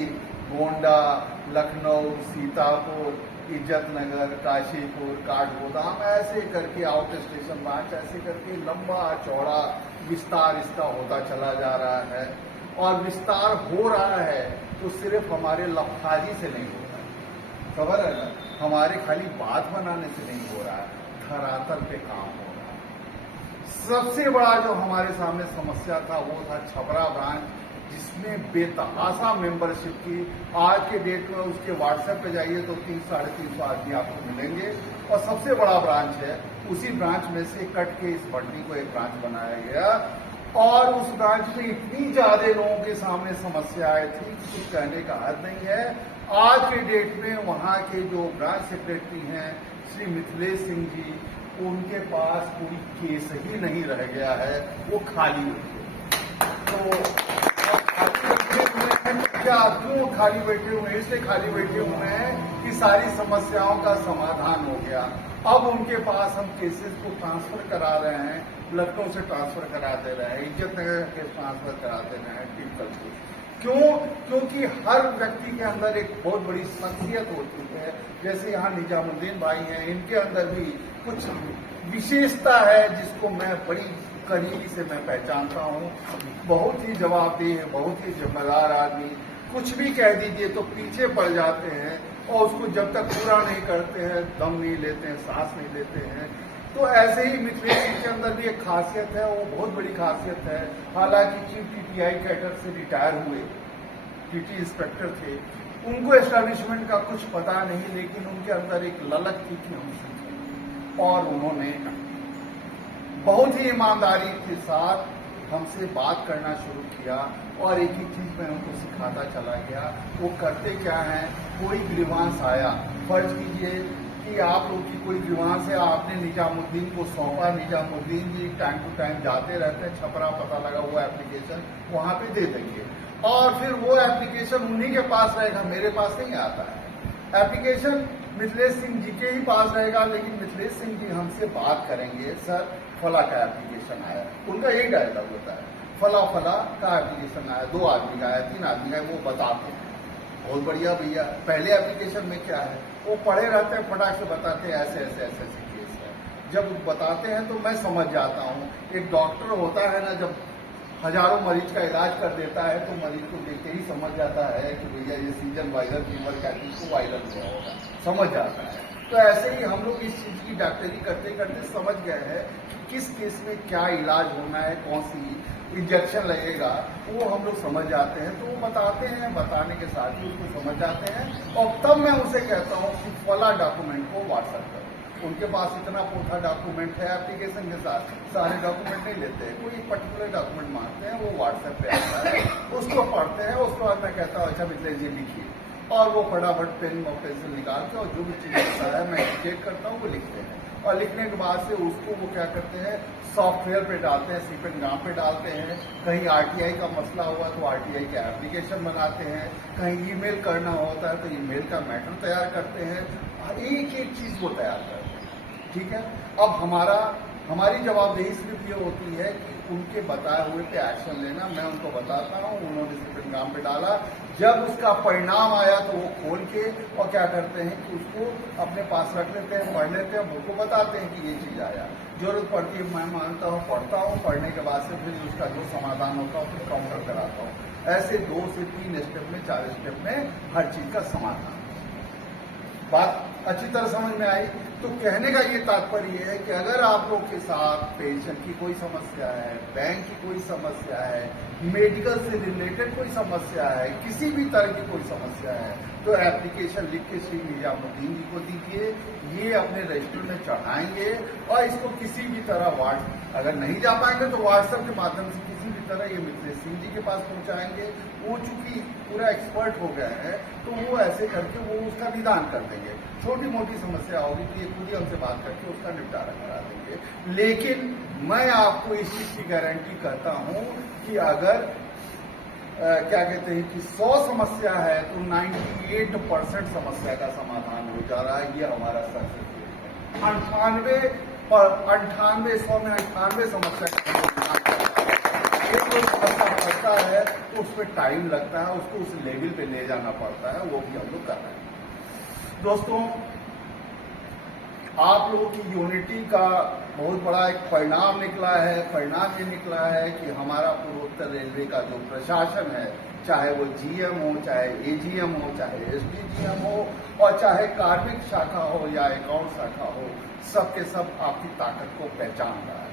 गोंडा, लखनऊ, सीतापुर, इज्जतनगर, काशीपुर, काठगोदाम, ऐसे करके आउट स्टेशन ब्रांच, ऐसे करके लंबा चौड़ा विस्तार इसका होता चला जा रहा है। और विस्तार हो रहा है तो सिर्फ हमारे लफाजी से नहीं हो रहा है, खबर है ना, हमारे खाली बात बनाने से नहीं हो रहा है, धरातल पे काम हो रहा है। सबसे बड़ा जो हमारे सामने समस्या था वो था छपरा ब्रांच, जिसमें बेतहाशा मेंबरशिप की। आज के डेट में उसके व्हाट्सएप पे जाइए तो 300-350 आदमी आपको मिलेंगे। और सबसे बड़ा ब्रांच है, उसी ब्रांच में से कट के इस भट्टी को एक ब्रांच बनाया गया। और उस ब्रांच में इतनी ज्यादा लोगों के सामने समस्याएं थी कि कुछ कहने का हद नहीं है। आज के डेट में वहां के जो ब्रांच सेक्रेटरी हैं श्री मिथिलेश सिंह जी, उनके पास कोई केस ही नहीं रह गया है, वो खाली बैठे। क्या क्यों खाली बैठे हुए हैं? इसलिए खाली बैठे हुए हैं कि सारी समस्याओं का समाधान हो गया। अब उनके पास हम केसेस को ट्रांसफर करा रहे हैं, लखनऊ से ट्रांसफर करा दे रहे हैं, इज्जतनगर के ट्रांसफर करा दे रहे हैं, टिपिकल केस। क्यों? क्योंकि हर व्यक्ति के अंदर एक बहुत बड़ी शख्सियत होती है। जैसे यहाँ निजामुद्दीन भाई हैं, इनके अंदर भी कुछ विशेषता है जिसको मैं बड़ी करीबी से मैं पहचानता हूँ। बहुत ही जवाबदेह है, बहुत ही जिम्मेदार आदमी। कुछ भी कह दीजिए तो पीछे पड़ जाते हैं और उसको जब तक पूरा नहीं करते हैं दम नहीं लेते हैं, सांस नहीं लेते हैं। तो ऐसे ही मिथिलेश सिंह के अंदर भी एक खासियत है, वो बहुत बड़ी खासियत है। हालांकि चीफ टीटीआई कैडर से रिटायर हुए, टीटी इंस्पेक्टर थे, उनको एस्टैब्लिशमेंट का कुछ पता नहीं, लेकिन उनके अंदर एक ललक थी कि हम सीखें। और उन्होंने बहुत ही ईमानदारी के साथ हमसे बात करना शुरू किया और एक ही चीज मैं उनको सिखाता चला गया। वो करते क्या है, कोई ग्रीवांस आया, फर्ज कीजिए कि आप लोग की कोई ग्रीवांस है, आपने निजामुद्दीन को सौंपा, निजामुद्दीन जी टाइम टू टाइम जाते रहते हैं, छपरा पता लगा हुआ एप्लीकेशन वहां पे दे देंगे और फिर वो एप्लीकेशन उन्हीं के पास रहेगा, मेरे पास नहीं आता है। एप्लीकेशन मिथिलेश सिंह जी के ही पास रहेगा, लेकिन मिथिलेश सिंह जी हमसे बात करेंगे, सर फला का एप्लीकेशन आया, उनका यही डायलॉग होता है, फला फला का एप्लीकेशन आया, 2 आदमी का आया, 3 आदमी का, वो बताते हैं। बहुत बढ़िया भैया, पहले एप्लीकेशन में क्या है, वो पढ़े रहते हैं, फटाक से बताते हैं ऐसे ऐसे ऐसे ऐसे केस है। जब बताते हैं तो मैं समझ जाता हूँ। एक डॉक्टर होता है ना, जब हजारों मरीज का इलाज कर देता है तो मरीज को देख के ही समझ जाता है कि भैया ये सीजन वायरल फीवर का किसको वायरल हुआ होगा, समझ जाता है। तो ऐसे ही हम लोग इस चीज की डॉक्टरी करते करते समझ गए हैं कि किस केस में क्या इलाज होना है, कौन सी इंजेक्शन लगेगा, वो हम लोग समझ जाते हैं। तो वो बताते हैं, बताने के साथ ही उसको समझ जाते हैं। और तब मैं उसे कहता हूँ कि फला डॉक्यूमेंट को व्हाट्सएप करो। उनके पास इतना पोथा डॉक्यूमेंट है एप्लीकेशन के साथ, सारे डॉक्यूमेंट नहीं लेते हैं, कोई पर्टिकुलर डॉक्यूमेंट मांगते हैं, वो व्हाट्सएप पे आता है, उसको पढ़ते हैं। उसके बाद मैं कहता हूँ अच्छा मिथिलेश जी लिखिए, और वो फटाफट पेन और पेंसिल निकाल के और जो भी चीज होता है मैं चेक करता हूँ, वो लिखते हैं। और लिखने के बाद से उसको वो क्या करते हैं, सॉफ्टवेयर पे डालते हैं, सीपेनग्राम पे डालते हैं। कहीं आरटीआई का मसला हुआ तो आरटीआई का एप्लीकेशन बनाते हैं, कहीं ईमेल करना होता है तो ईमेल का मैटर तैयार करते हैं। एक एक चीज वो तैयार करते हैं, ठीक है। अब हमारी जवाबदेही सिर्फ ये होती है कि उनके बताए हुए पे एक्शन लेना। मैं उनको बताता हूँ, उन्होंने सीपेनग्राम पे डाला, जब उसका परिणाम आया तो वो खोल के और क्या करते हैं कि उसको अपने पास रख लेते हैं, पढ़ लेते हैं, मुझको बताते हैं कि ये चीज आया। जरूरत पड़ती है मैं मानता हूँ, पढ़ता हूँ, पढ़ने के बाद से फिर उसका जो समाधान होता है फिर काउंटर कराता हूँ। ऐसे 2 से 3 स्टेप में, 4 स्टेप में हर चीज का समाधान। बात अच्छी तरह समझ में आई। तो कहने का ये तात्पर्य है कि अगर आप लोग के साथ पेंशन की कोई समस्या है, बैंक की कोई समस्या है, मेडिकल से रिलेटेड कोई समस्या है, किसी भी तरह की कोई समस्या है, तो एप्लीकेशन लिख के श्री निजामुद्दीन जी को दीजिए। ये अपने रजिस्टर में चढ़ाएंगे और इसको किसी भी तरह अगर नहीं जा पाएंगे तो व्हाट्सएप के माध्यम से किसी भी तरह ये मिथिलेश सिंह जी के पास पहुंचाएंगे। वो चूंकि पूरा एक्सपर्ट हो गया है तो वो ऐसे करके वो उसका निदान कर देंगे। छोटी मोटी समस्या होगी तो ये खुद ही हमसे बात करके उसका निपटारा करा देंगे। लेकिन मैं आपको इस चीज की गारंटी करता हूं कि अगर क्या कहते हैं कि 100 समस्या है तो 98% समस्या का समाधान हो जा रहा है। ये हमारा सक्सेस रेट है। 98 100 में 98 समस्या का समाधान। एक कोई समस्या पड़ता है तो उसमें टाइम लगता है, उसको उस लेवल पे ले जाना पड़ता है, वो भी हम लोग कर रहे हैं। दोस्तों, आप लोगों की यूनिटी का बहुत बड़ा एक परिणाम निकला है। परिणाम ये निकला है कि हमारा पूर्वोत्तर रेलवे का जो प्रशासन है, चाहे वो जीएम हो, चाहे एजीएम हो, चाहे एसडीजीएम हो, और चाहे कार्मिक शाखा हो या अकाउंट शाखा हो, सबके सब आपकी ताकत को पहचान रहा है।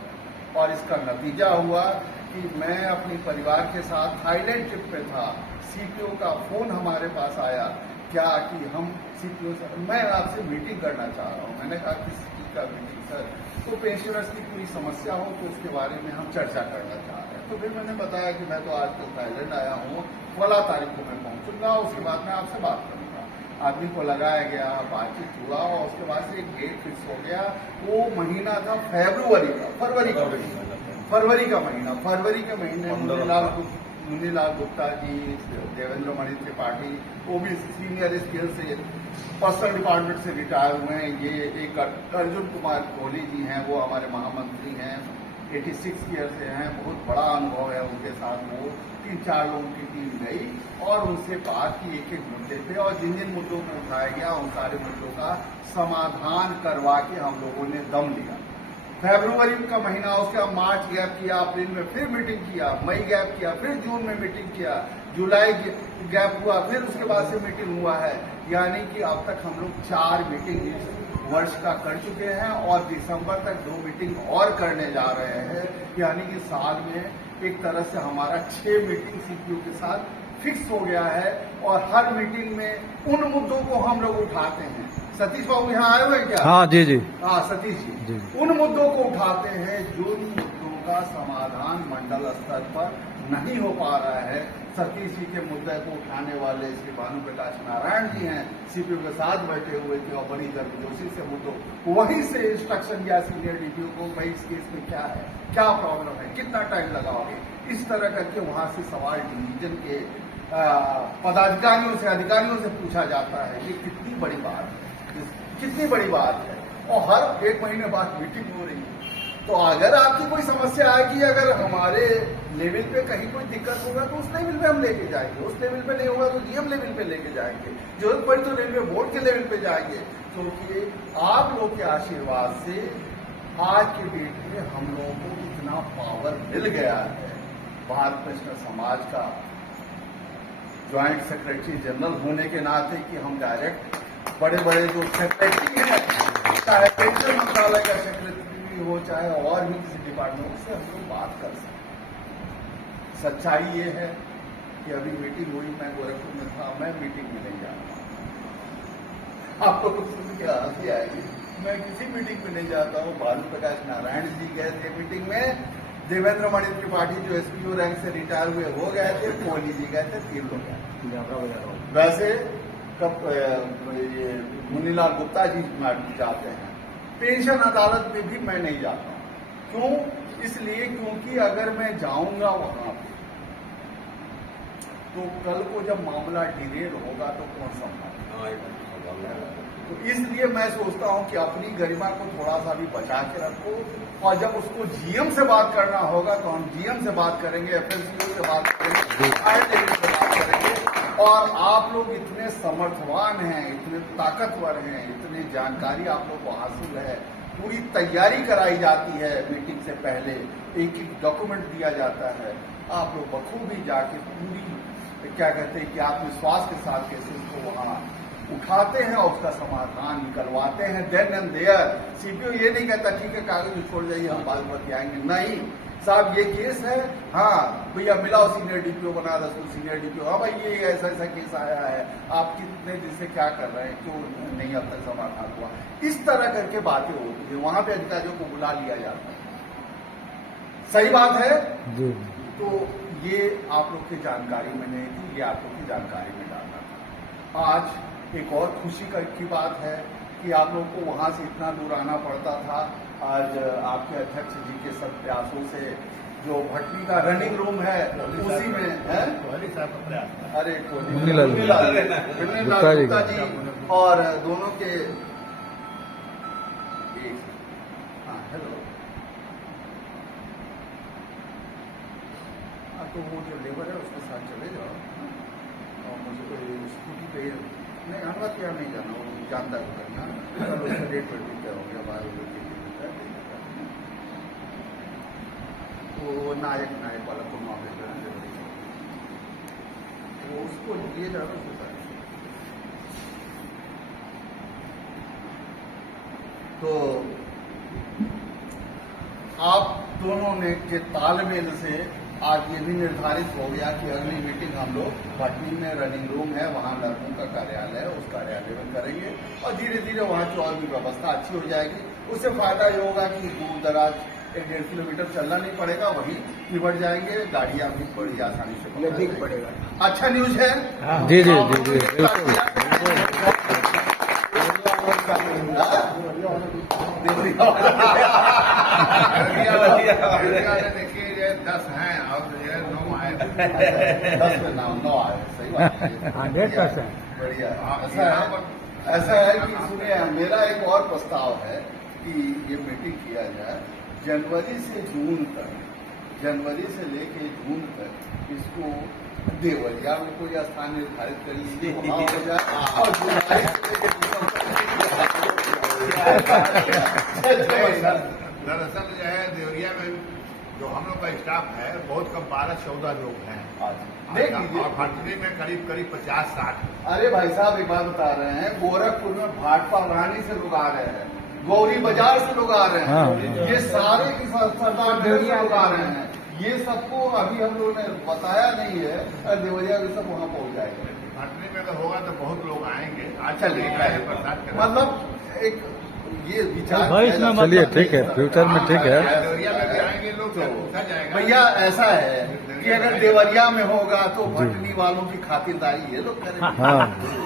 और इसका नतीजा हुआ कि मैं अपनी परिवार के साथ थाईलैंड ट्रिप पे था। सीपीओ का फोन हमारे पास आया, क्या कि हम सीपीओ से मैं आपसे मीटिंग करना चाह रहा हूँ। मैंने कहा किस चीज का मीटिंग सर? तो पेंशनर्स की कोई समस्या हो तो उसके बारे में हम चर्चा करना चाह रहे हैं। तो फिर मैंने बताया कि मैं तो आजकल थाईलैंड आया हूँ, 16 तारीख को मैं पहुंचूंगा, उसके बाद मैं आपसे बात करूंगा। आदमी को लगाया गया, बातचीत हुआ और उसके बाद से एक डेट फिक्स हो गया। वो महीना था फरवरी का महीना। फरवरी के महीने मुनीलाल गुप्ता जी, देवेंद्र मणि त्रिपाठी, वो भी सीनियर स्केल से पर्सनल डिपार्टमेंट से रिटायर हुए हैं। ये एक अर्जुन कुमार कोहली जी हैं, वो हमारे महामंत्री हैं, 86 ईयर से हैं, बहुत बड़ा अनुभव है उनके साथ। वो 3-4 लोगों की टीम गई और उनसे बात की एक मुद्दे पे, और जिन जिन मुद्दों को उठाया गया उन सारे मुद्दों का समाधान करवा के हम लोगों ने दम लिया। फरवरी का महीना, उसके बाद मार्च गैप किया, अप्रैल में फिर मीटिंग किया, मई गैप किया, फिर जून में मीटिंग किया, जुलाई गैप हुआ, फिर उसके बाद से मीटिंग हुआ है। यानी कि अब तक हम लोग 4 मीटिंग इस वर्ष का कर चुके हैं और दिसंबर तक 2 मीटिंग और करने जा रहे हैं। यानी कि साल में एक तरह से हमारा 6 मीटिंग सीपीओ के साथ फिक्स हो गया है। और हर मीटिंग में उन मुद्दों को हम लोग उठाते हैं। सतीश बाबू यहाँ आए हुए क्या? हाँ जी जी। हाँ सतीश जी, उन मुद्दों को उठाते हैं जिन मुद्दों का समाधान मंडल स्तर पर नहीं हो पा रहा है। सतीश जी के मुद्दे को उठाने वाले श्री भानु प्रकाश नारायण जी हैं, सीपीओ के साथ बैठे हुए थे और बड़ी गर्मजोशी से मुद्दों वहीं से इंस्ट्रक्शन दिया सीनियर डीपीओ को, भाई इस केस में क्या है, क्या प्रॉब्लम है, कितना टाइम लगाओगे। इस तरह करके वहां से सवाल डिवीजन के पदाधिकारियों से, अधिकारियों से पूछा जाता है। ये कितनी बड़ी बात है, कितनी बड़ी बात है। और हर 1 महीने बाद मीटिंग हो रही है। तो अगर आपकी कोई समस्या आएगी, अगर हमारे लेवल पे कहीं कोई दिक्कत होगा तो उस लेवल पे हम लेके जाएंगे, उस लेवल पे नहीं होगा तो जीएम लेवल पे लेके जाएंगे, जरूरत पड़ी तो रेलवे बोर्ड के लेवल पे जाएंगे। क्योंकि आप लोग के आशीर्वाद से आज के डेट में हम लोगों को इतना पावर मिल गया है। भारत पेंशनर समाज का ज्वाइंट सेक्रेटरी जनरल होने के नाते कि हम डायरेक्ट बड़े बड़े जो सेक्रेटरी हैं, चाहे पेंशन मंत्रालय का सेक्रेटरी हो, चाहे और भी किसी डिपार्टमेंट से हम लोग बात कर सकते हैं। सच्चाई ये है कि अभी मीटिंग हुई, मैं गोरखपुर में था, मैं मीटिंग में नहीं जा रहा। आप लोग सुन के हंसी आएगी, मैं किसी मीटिंग में नहीं जाता हूँ। भानु प्रकाश नारायण जी गए थे मीटिंग में, देवेंद्र मणि त्रिपाठी जो एसपीओ रैंक से रिटायर हुए हो गए थे, कोहली जी गए थे, 3 लोग गए। वैसे कब ये मुनीलाल गुप्ता जी जाते हैं। पेंशन अदालत में भी मैं नहीं जाता हूँ। क्यों? इसलिए क्योंकि अगर मैं जाऊंगा वहां पे तो कल को जब मामला डिरेल होगा तो कौन संभालेगा। तो इसलिए मैं सोचता हूं कि अपनी गरिमा को थोड़ा सा भी बचा के रखो। और जब उसको जीएम से बात करना होगा तो हम जीएम से बात करेंगे, एफएससीओ से बात करेंगे, आईटीबी से बात करेंगे। और आप लोग इतने समर्थवान हैं, इतने ताकतवर हैं, इतनी जानकारी आप लोग को हासिल है, पूरी तैयारी कराई जाती है। मीटिंग से पहले एक एक डॉक्यूमेंट दिया जाता है। आप लोग बखूबी जाके पूरी क्या कहते हैं कि आत्मविश्वास के साथ केसेस को वहां उठाते हैं और उसका समाधान निकलवाते हैं। देन एंड देयर सीपीओ ये नहीं कहता ठीक है कागज छोड़ जाइए हम बाद में बतियाएंगे, नहीं साहब ये केस है, हाँ भैया मिलाओ सीनियर डीपीओ बना दो, सीनियर डीपीओ, हाँ भाई ये ऐसा ऐसा केस आया है, आप कितने दिन से क्या कर रहे हैं, क्यों नहीं अब तक समाधान हुआ। इस तरह करके बातें होती है, वहां पे अधिकारियों को बुला लिया जाता है। सही बात है जी। तो ये आप लोग की जानकारी में नहीं थी, ये आप लोग की जानकारी में डालना था। आज एक और खुशी की बात है कि आप लोग को वहां से इतना दूर आना पड़ता था। आज आपके अध्यक्ष जी के सब प्रयासों से जो भट्टी का रनिंग रूम है उसी में है, अरे मुनीलाल गुप्ता जी और दोनों के हेलो तो वो जो लेबर है उसके साथ चले जाओ और मुझे कोई स्कूटी पे नहीं हनुमत क्या नहीं जाना, वो जानता है करना, कल उसका डेट वेट भी क्या हो गया, 12 बजे वो नायक वाला को मामले करना जरूरी है, वो उसको लिए जाओ उसको। तो आप दोनों ने के तालमेल से आज ये भी निर्धारित हो गया कि अगली मीटिंग हम लोग भटनी में रनिंग रूम है, वहाँ लड़कों का कार्यालय है, उस कार्यालय में करेंगे और धीरे धीरे वहाँ की और भी व्यवस्था अच्छी हो जाएगी। उससे फायदा ये होगा कि दूर दराज 1-1.5 किलोमीटर चलना नहीं पड़ेगा, वहीं निपट जाएंगे, गाड़ियाँ भी बड़ी आसानी से दिख पड़ेगा। अच्छा न्यूज है जी जी जी जी बिल्कुल। देखिए ये 10 हैं और ये 9 आए, 10 में नाम 9 आए, सही बात है। 100% बढ़िया। ऐसा है कि सुनिए, मेरा एक और प्रस्ताव है कि ये मीटिंग किया जाए जनवरी से लेके जून तक इसको देवरिया में कोई स्थान निर्धारित कर लीजिए और जुलाई दरअसल जो है देवरिया में जो हम लोग का स्टाफ है बहुत कम 12-14 लोग हैं देख लीजिए। और भटनी में करीब 50-60। अरे भाई साहब एक बात बता रहे हैं, गोरखपुर में भाटपा रानी से लोग आ रहे हैं, गौरी बाजार से लोग आ रहे हैं, ये सारे की सरदार देवरिया लोग आ रहे हैं, ये सबको अभी हम लोगों ने बताया नहीं है, देवरिया भी सब वहाँ पहुँच जाएंगे। भटनी में अगर होगा तो बहुत लोग आएंगे। अच्छा मतलब एक ये विचार चलिए ठीक है, फ्यूचर में ठीक है। देवरिया में भी आएंगे लोग तो पूछा जाएगा। भैया ऐसा है कि अगर देवरिया में होगा तो भटनी वालों की खातिरदारी ये लोग करेंगे। हाँ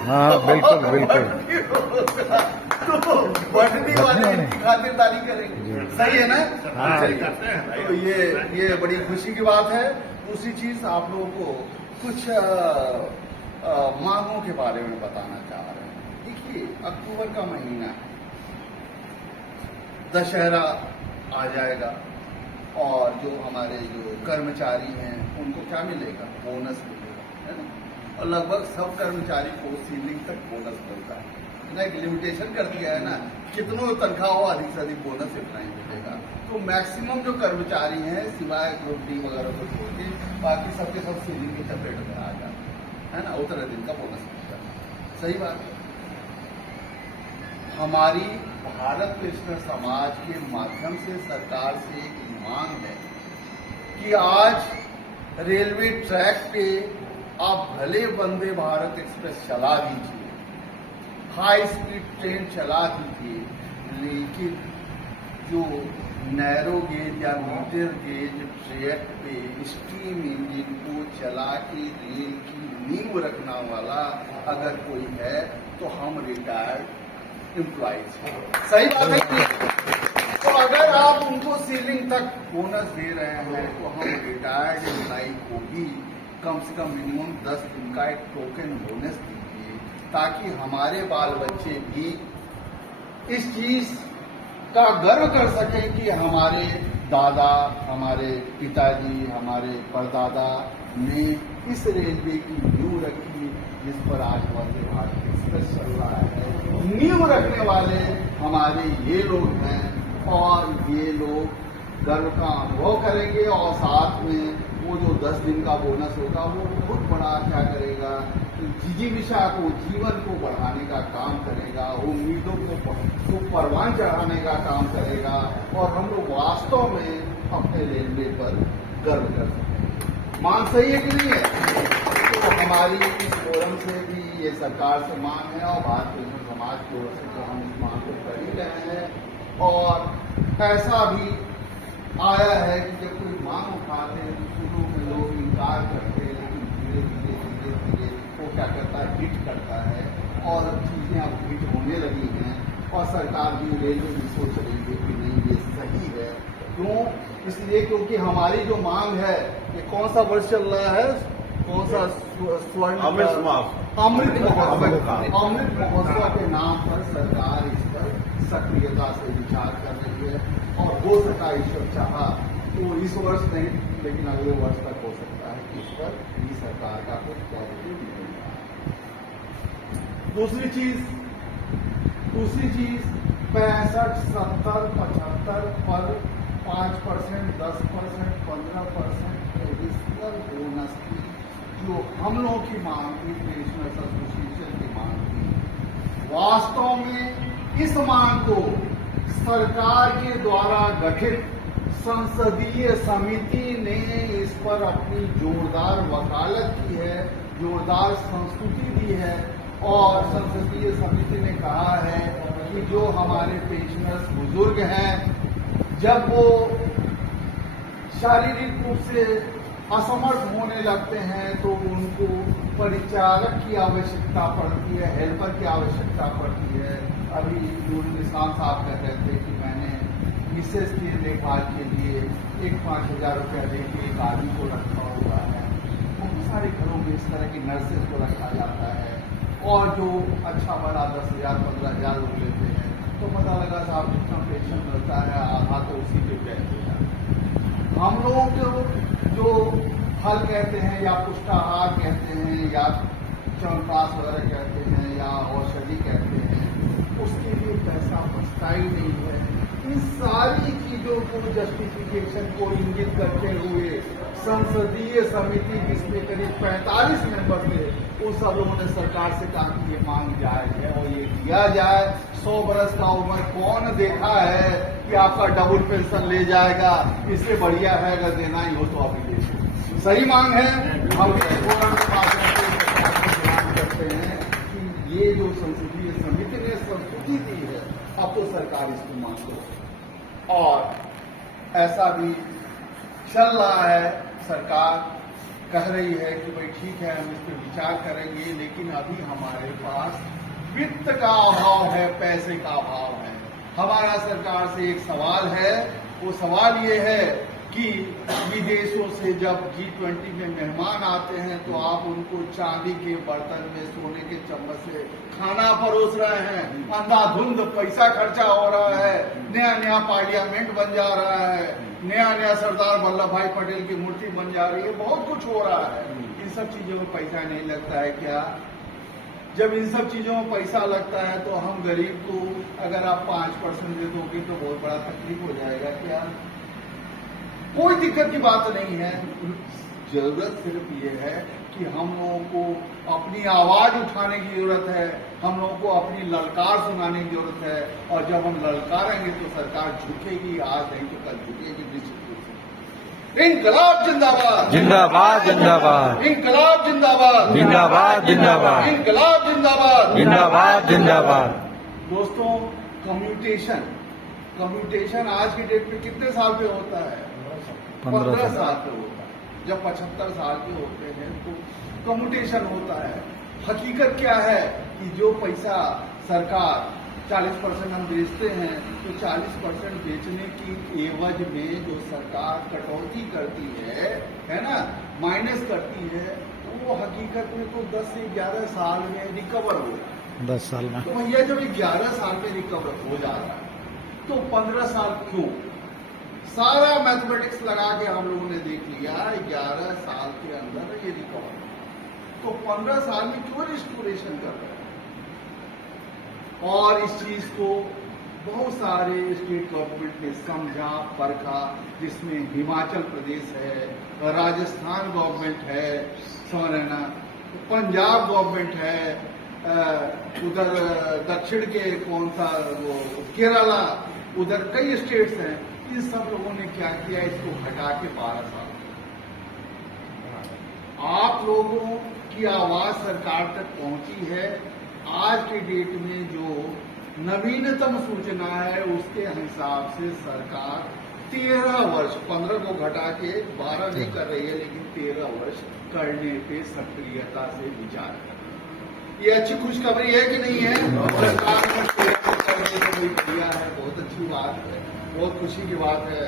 हाँ बिल्कुल बिल्कुल। तो भटनी वाले इनकी खातिरदारी करेंगे, सही है ना? हाँ। तो ये बड़ी खुशी की बात है। दूसरी चीज आप लोगों को कुछ मांगों के बारे में बताना चाह रहे हैं। देखिए अक्टूबर का महीना है, दशहरा आ जाएगा और जो हमारे जो कर्मचारी हैं उनको क्या मिलेगा? बोनस मिलेगा, है ना? और लगभग सब कर्मचारी को सीलिंग तक बोनस मिलता है ना, एक लिमिटेशन कर दिया है ना, कितनों तनख्वाह हो अधिक से अधिक बोनस इतना ही मिलेगा। तो मैक्सिमम जो कर्मचारी हैं सिवाय ग्रुप डी वगैरह को छोड़ के बाकी सबके सब सीलिंग की चपेट में आ जाते है ना, उतना दिन का बोनस मिलता है। सही बात है। हमारी भारत पेंशनर समाज के माध्यम से सरकार से एक मांग है कि आज रेलवे ट्रैक पे आप भले वंदे भारत एक्सप्रेस चला दीजिए, हाई स्पीड ट्रेन चला दीजिए, लेकिन जो नैरो गेज या मीटर गेज ट्रैक पे स्टीम इंजन को चला के रेल की नींव रखने वाला अगर कोई है तो हम रिटायर्ड एम्प्लॉइज हैं। सही बात है। तो अगर आप उनको सीलिंग तक बोनस दे रहे हैं तो हम रिटायर्ड एम्प्लॉय को भी कम से कम मिनिमम 10 दिन का एक टोकन बोनस दीजिए, ताकि हमारे बाल बच्चे भी इस चीज का गर्व कर सकें कि हमारे दादा, हमारे पिताजी, हमारे परदादा ने इस रेलवे की नींव रखी जिस पर आज वंदे भारत एक्सप्रेस चल रहा है। नींव रखने वाले हमारे ये लोग हैं और ये लोग गर्व का अनुभव करेंगे और साथ में वो जो 10 दिन का बोनस होगा वो बहुत बड़ा क्या करेगा, जिजीविषा को, जीवन को बढ़ाने का काम करेगा, उम्मीदों को परवान चढ़ाने का काम करेगा और हम लोग वास्तव में अपने रेलवे पर गर्व कर सकेंगे। मांग सही है कि नहीं है? तो हमारी इस फोरम से भी ये सरकार से मांग है और भारतीय पेंशनर समाज की ओर से तो हम इस मांग को कर ही रहे हैं। और ऐसा भी आया है कि जब कोई मांग उठाते हैं तो शुरू में लोग इनकार करते हैं, लेकिन धीरे धीरे वो क्या करता है, हिट करता है और अब चीजें अब हिट होने लगी हैं और सरकार भी रेलवे भी सोच रही है कि नहीं ये सही है। क्यों? इसलिए क्योंकि हमारी जो मांग है, ये कौन सा वर्ष चल रहा है, कौन सा स्वर्ण अमृत महोत्सव के नाम पर सरकार इस पर सक्रियता से विचार कर रही है और हो सका ईश्वर चाहा तो इस वर्ष नहीं लेकिन अगले वर्ष तक हो सकता है इस पर ये सरकार का कुछ पॉजिटिव निकलेगा। दूसरी चीज 65, 70, 75 पर 5%, 10%, 15% एडिशनल बोनस की जो हम लोगों की मांग थी, पेंशनर्स एसोसिएशन की मांग थी, वास्तव में इस मांग को सरकार के द्वारा गठित संसदीय समिति ने इस पर अपनी जोरदार वकालत की है, जोरदार संस्तुति दी है और संसदीय समिति ने कहा है कि जो हमारे पेंशनर्स बुजुर्ग हैं, जब वो शारीरिक रूप से असमर्थ होने लगते हैं तो उनको परिचारक की आवश्यकता पड़ती है, हेल्पर की आवश्यकता पड़ती है। अभी नूरुल इस्लाम साहब कह रहे थे कि मैंने मिसेज की देखभाल के लिए 5,000 रुपया देके एक आदमी को रखा हुआ है। बहुत सारे घरों में इस तरह की नर्सेज को रखा जाता है और जो अच्छा बड़ा 10,000 15,000 लोग लेते हैं तो पता लगा साहब जितना पेंशन मिलता है आधा तो उसी पे व्यय हो जाता है। हम लोगों को जो फल कहते हैं या पुष्टाहार कहते हैं या च्यवनप्राश वगैरह कहते हैं या औषधि कहते हैं, उसके लिए पैसा बचता ही नहीं है। इन सारी चीजों को जस्टिफिकेशन को इंगित करते हुए संसदीय समिति जिसमें करीब 45 मेंबर थे, उन सब लोगों ने सरकार से कहा कि ये मांग जायज है और ये दिया जाए। 100 बरस का उम्र कौन देखा है कि आपका डबल पेंशन ले जाएगा, इससे बढ़िया है अगर देना ही हो तो अभी ले। सही मांग है। हम करते हैं कि ये जो संसदीय समिति ने संस्तुति दी है, अब तो सरकार इसको मान लो। और ऐसा भी चल रहा है, सरकार कह रही है कि भाई ठीक है हम इस पर विचार करेंगे, लेकिन अभी हमारे पास वित्त का अभाव है, पैसे का अभाव है। हमारा सरकार से एक सवाल है, वो सवाल ये है कि विदेशों से जब G20 में मेहमान आते हैं तो आप उनको चांदी के बर्तन में सोने के चम्मच से खाना परोस रहे हैं, अंधाधुंध पैसा खर्चा हो रहा है, नया नया पार्लियामेंट बन जा रहा है, नया नया सरदार वल्लभ भाई पटेल की मूर्ति बन जा रही है, बहुत कुछ हो रहा है। इन सब चीजों में पैसा नहीं लगता है क्या? जब इन सब चीजों में पैसा लगता है तो हम गरीब को अगर आप 5% दे दोगे तो बहुत बड़ा तकलीफ हो जाएगा क्या? कोई दिक्कत की बात नहीं है। जरूरत सिर्फ ये है कि हम लोगों को अपनी आवाज उठाने की जरूरत है, हम लोगों को अपनी ललकार सुनाने की जरूरत है, और जब हम ललकारेंगे तो सरकार झुकेगी, आज नहीं तो कल झुकेगी निश्चित रूप से। इनकलाब जिंदाबाद, जिंदाबाद जिंदाबाद, इनकलाब जिंदाबाद, जिंदाबाद जिंदाबाद, इनकलाब जिंदाबाद, जिंदाबाद जिंदाबाद। दोस्तों, कम्यूटेशन आज की डेट में कितने साल पे होता है? 15 साल पे होता है। जब 75 साल के होते हैं तो कम्यूटेशन होता है। हकीकत क्या है कि जो पैसा सरकार 40% हम बेचते हैं तो 40% बेचने की एवज में जो सरकार कटौती करती है ना, माइनस करती है, तो वो हकीकत में तो 10 से 11 साल में रिकवर हो रहा है। 10 साल में तो भैया जब 11 साल में रिकवर हो जा रहा है तो 15 साल क्यों? सारा मैथमेटिक्स लगा के हम लोगों ने देख लिया 11 साल के अंदर ये रिकवर, तो 15 साल में क्यों रिस्टोरेशन कर रहे हैं? और इस चीज को बहुत सारे स्टेट गवर्नमेंट ने समझा, परखा, जिसमें हिमाचल प्रदेश है, राजस्थान गवर्नमेंट है, समझना, पंजाब गवर्नमेंट है, उधर दक्षिण के कौन सा वो केरला, उधर कई स्टेट्स हैं। इन सब लोगों ने क्या किया, इसको घटा के 12 साल। आप लोगों की आवाज सरकार तक पहुंची है। आज के डेट में जो नवीनतम सूचना है उसके हिसाब से सरकार 13 वर्ष, 15 को घटा के 12 नहीं कर रही है, लेकिन 13 वर्ष करने पे सक्रियता से विचार कर रही है। ये अच्छी खुशखबरी है कि नहीं है? सरकार ने किया है, बहुत अच्छी बात है, बहुत खुशी की बात है।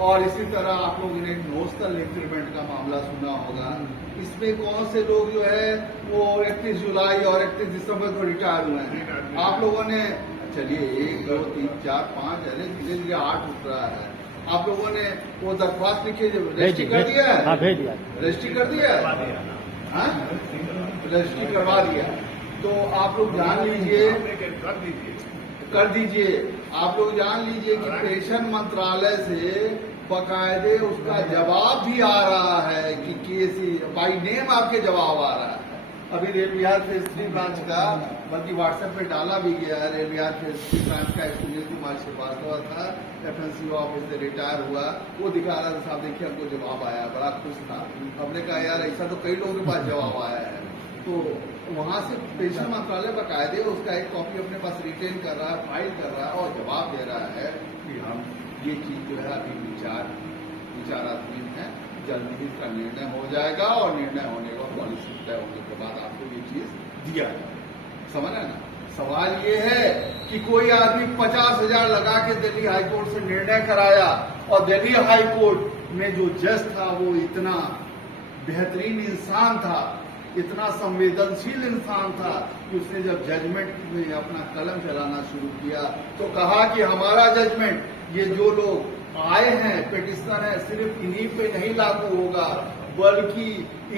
और इसी तरह आप लोगों ने नोस्टल इंक्रीमेंट का मामला सुना होगा। इसमें कौन से लोग जो है वो 31 जुलाई और 31 दिसंबर को रिटायर हुए हैं। आप लोगों ने, चलिए 1 2 3 4 5 धीरे धीरे 8 उठ रहा है, आप लोगों ने वो दरख्वास्त लिखी रजिस्ट्री कर दिया है? हाँ, भेज दिया। रजिस्ट्री कर दिया है? हाँ? रजिस्ट्री करवा दिया। तो आप लोग जान लीजिए, कर दीजिए। आप लोग जान लीजिए कि पेंशन मंत्रालय से बकायदे उसका जवाब भी आ रहा है कि केस बाई नेम आपके जवाब आ रहा है। अभी रेल विहार फेज 3 ब्रांच का, बल्कि व्हाट्सएप पे डाला भी गया है, रेल विहार फेज 3 ब्रांच का एक सुनील कुमार श्रीवास्तव था, FNCO ऑफिस से रिटायर हुआ, वो दिखा रहा था, साहब देखिए हमको जवाब आया, बड़ा खुश था। हमने कहा यार ऐसा तो कई लोगों के पास जवाब आया है। तो वहां से पेंशन मंत्रालय बकायदे उसका एक कॉपी अपने पास रिटेन कर रहा है, फाइल कर रहा है और जवाब दे रहा है कि हम ये चीज जो है अभी विचाराधीन है, जल्दी ही इसका निर्णय हो जाएगा और निर्णय होने का पॉलिसी तय होने के बाद आपको ये चीज दिया जाएगा। समझ है ना? सवाल ये है कि कोई आदमी 50,000 लगा के दिल्ली हाईकोर्ट से निर्णय कराया और दिल्ली हाईकोर्ट में जो जज था वो इतना बेहतरीन इंसान था, इतना संवेदनशील इंसान था कि उसने जब जजमेंट में अपना कलम चलाना शुरू किया तो कहा कि हमारा जजमेंट ये जो लोग आए हैं पिटिशनर है सिर्फ इन्हीं पे नहीं लागू होगा, बल्कि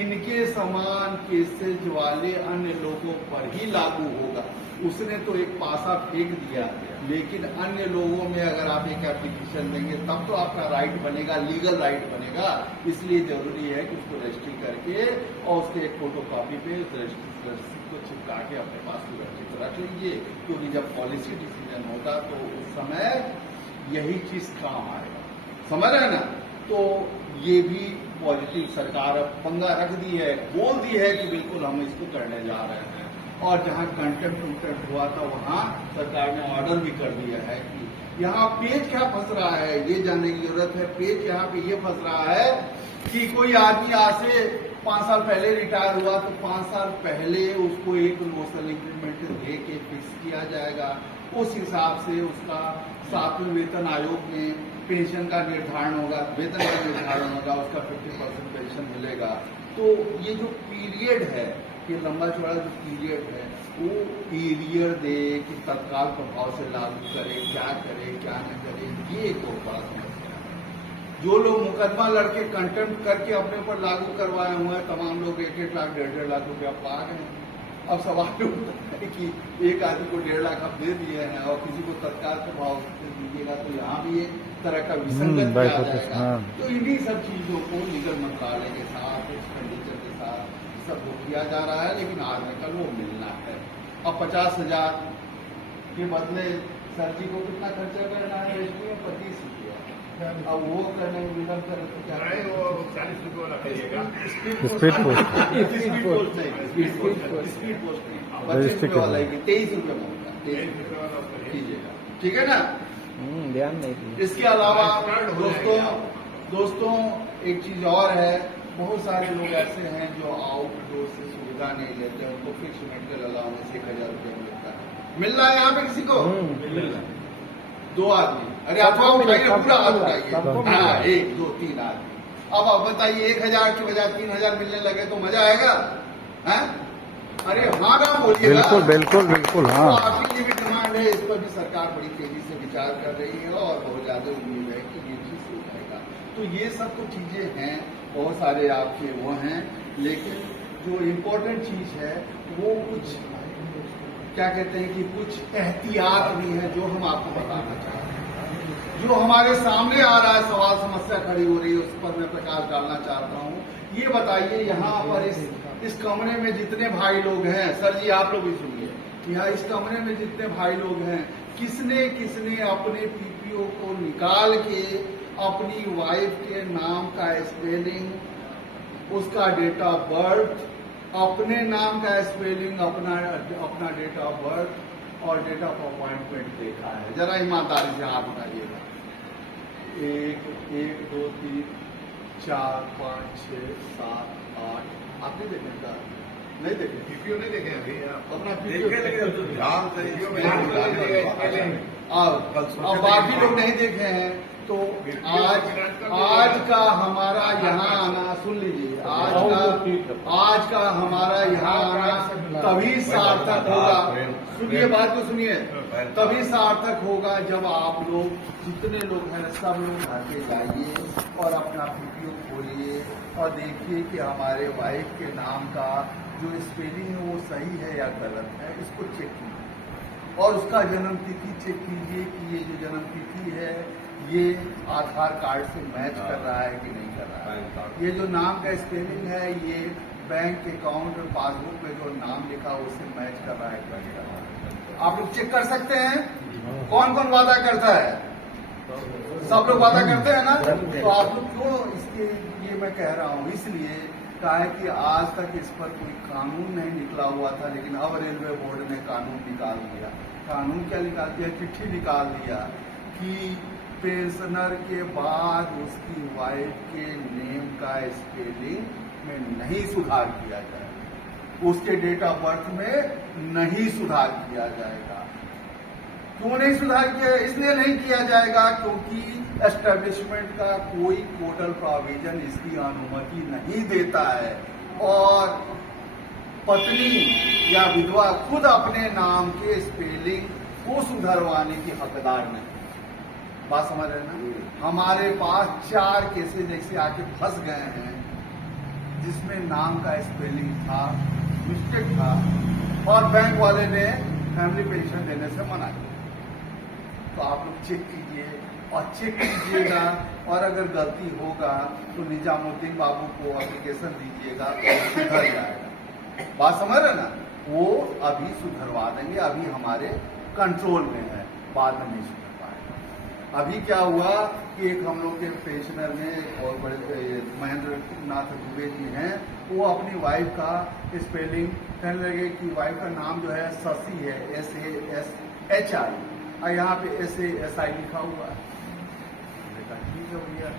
इनके समान केसेज वाले अन्य लोगों पर ही लागू होगा। उसने तो एक पासा फेंक दिया, लेकिन अन्य लोगों में अगर आप एक एप्लीकेशन देंगे तब तो आपका राइट बनेगा, लीगल राइट बनेगा। इसलिए जरूरी है कि उसको रजिस्ट्री करके और उसके एक फोटोकॉपी पे उस रजिस्ट्री को चिपका के अपने पास सुरक्षित रख लीजिए, क्योंकि जब पॉलिसी डिसीजन होगा तो उस समय यही चीज काम आएगा। समझ रहे हैं ना? तो ये भी पॉजिटिव सरकार अब पंगा रख दी है, बोल दी है कि बिल्कुल हम इसको करने जा रहे हैं। और जहां कंटेम्प्ट हुआ था वहां सरकार ने ऑर्डर भी कर दिया है कि यहाँ पेज क्या फंस रहा है ये जानने की जरूरत है। पेज यहाँ पे ये फंस रहा है कि कोई आदमी आज से 5 साल पहले रिटायर हुआ तो 5 साल पहले उसको एक नोशनल इंक्रीमेंट दे के फिक्स किया जाएगा। उस हिसाब से उसका 7वें वेतन आयोग में पेंशन का निर्धारण होगा, वेतन का निर्धारण होगा, उसका 50% पेंशन मिलेगा। तो ये जो पीरियड है, ये लंबा चौड़ा जो पीरियड है वो पीरियड दे कि तत्काल प्रभाव से लागू करे, क्या न करे, ये एक और बड़ा समस्या है। जो लोग मुकदमा लड़के कंटेम्प्ट करके अपने ऊपर लागू करवाए हुए हैं, तमाम लोग 1-1 लाख 1.5 लाख रुपया पा गए हैं। अब सवाल उठता है कि एक आदमी को 1.5 लाख आप दे दिए हैं और किसी को तत्काल प्रभाव से दीजिएगा, तो यहाँ भी एक तरह का विसंगत आ जाएगा। तो इन्हीं सब चीजों को लीगल मंत्रालय के साथ, एक्सपेंडिचर के साथ सब वो किया जा रहा है, लेकिन आज में कल वो मिलना है। अब 50,000 के बदले सर जी को कितना खर्चा करना है रजिस्ट्री में? 25 रुपया। अब वो करने में विलम्ब करें तो क्या है? वो 40 रुपये वाला करिएगा। स्पीड पोस्ट नहीं, स्पीड पोस्ट नहीं, 25 रुपये वाला ही 23 रुपये मांगता, 23 रुपये वाला कीजिएगा, ठीक है ना? ध्यान नहीं। इसके अलावा दोस्तों एक चीज और है, बहुत सारे लोग ऐसे हैं जो आउटडोर से सुविधा नहीं लेते, उनको फिक्स मेडिकल अलाउंस 1000 रुपये मिलता है। मिल रहा है यहाँ पे किसी को? मिल रहा है। 2 आदमी, अरे अफवाह उठाइए, पूरा हाथ उठाइए। हाँ, 1, 2, 3 आदमी। अब आप बताइए 1000 की बजाय 3000 मिलने लगे तो मजा आएगा? है? अरे हाँ ना बोलिएगा। बिल्कुल हाँ। तो आपकी ये भी डिमांड है, इस पर भी सरकार बड़ी तेजी से विचार कर रही है और बहुत ज्यादा उम्मीद है कि ये चीज हो जाएगा। तो ये सब तो चीजें हैं, बहुत सारे आपके वो हैं, लेकिन जो इम्पोर्टेंट चीज है वो कुछ क्या कहते हैं कि कुछ एहतियात भी है जो हम आपको बताना चाहते हैं। जो हमारे सामने आ रहा है, सवाल समस्या खड़ी हो रही है, उस पर मैं प्रकाश डालना चाहता हूँ। ये बताइए यहाँ पर इस कमरे में जितने भाई लोग हैं, सर जी आप लोग भी सुनिए, यहाँ इस कमरे में जितने भाई लोग हैं, किसने अपने पीपीओ को निकाल के अपनी वाइफ के नाम का स्पेलिंग, उसका डेट ऑफ बर्थ, अपने नाम का स्पेलिंग, अपना डेट ऑफ बर्थ और डेट ऑफ अपॉइंटमेंट देखा है? जरा ईमानदारी से हाथ उठाइएगा। 1, 2, 3, 4, 5, 6, 7, 8। आप नहीं देखें क्या? नहीं देखे? पीपीओ नहीं देखे अभी? अपना पीपीओ ध्यान से। और बाकी लोग नहीं देखे हैं। तो आज का हमारा यहाँ आना, सुन लीजिए, आज का हमारा यहाँ आना तभी सार्थक होगा। सुनिए बात को सुनिए, तभी सार्थक होगा जब आप लोग जितने लोग हैं सब लोग घर पे जाइए और अपना पीपीओ खोलिए और देखिए कि हमारे वाइफ के नाम का जो स्पेलिंग है वो सही है या गलत है, इसको चेक कीजिए और उसका जन्म तिथि चेक कीजिए कि ये जो जन्म तिथि है ये आधार कार्ड से मैच कर रहा है कि नहीं कर रहा है। ये जो नाम का स्पेलिंग है ये बैंक अकाउंट पासबुक पे जो नाम लिखा है उससे मैच कर रहा है कि नहीं कर रहा है। आप लोग चेक कर सकते हैं। कौन कौन वादा करता है? सब लोग वादा करते हैं ना। तो आप लोग क्यों इसके ये मैं कह रहा हूँ इसलिए कहा है कि आज तक इस पर कोई कानून नहीं निकला हुआ था, लेकिन अब रेलवे बोर्ड ने कानून निकाल दिया। कानून क्या निकाल दिया? चिट्ठी निकाल दिया कि पेंशनर के बाद उसकी वाइफ के नेम का स्पेलिंग में नहीं सुधार किया जाएगा, उसके डेट ऑफ बर्थ में नहीं सुधार किया जाएगा। क्यों नहीं सुधार किया? इसलिए नहीं किया जाएगा क्योंकि एस्टेब्लिशमेंट का कोई कोडल प्रोविजन इसकी अनुमति नहीं देता है और पत्नी या विधवा खुद अपने नाम के स्पेलिंग को सुधरवाने की हकदार नहीं। बात समझ रहे ना? हमारे पास 4 केसेस ऐसे आके फंस गए हैं जिसमें नाम का स्पेलिंग था, मिस्टेक था और बैंक वाले ने फैमिली पेंशन देने से मना किया। तो आप लोग चेक कीजिए और चेक कीजिएगा और अगर गलती होगा तो निजामुद्दीन बाबू को एप्लीकेशन दीजिएगा तो सुधर जाएगा। बात समझ रहे ना? वो अभी सुधरवा देंगे, अभी हमारे कंट्रोल में है, बाद में नहीं सुधर पाएगा। अभी क्या हुआ कि एक हम लोग के पेंशनर में और बड़े महेंद्र नाथ दुबे जी हैं, वो अपनी वाइफ का स्पेलिंग कहने लगे कि वाइफ का नाम जो है शशि है, SASHI और यहाँ पे SASI लिखा हुआ है। हमने कहा ठीक है भैया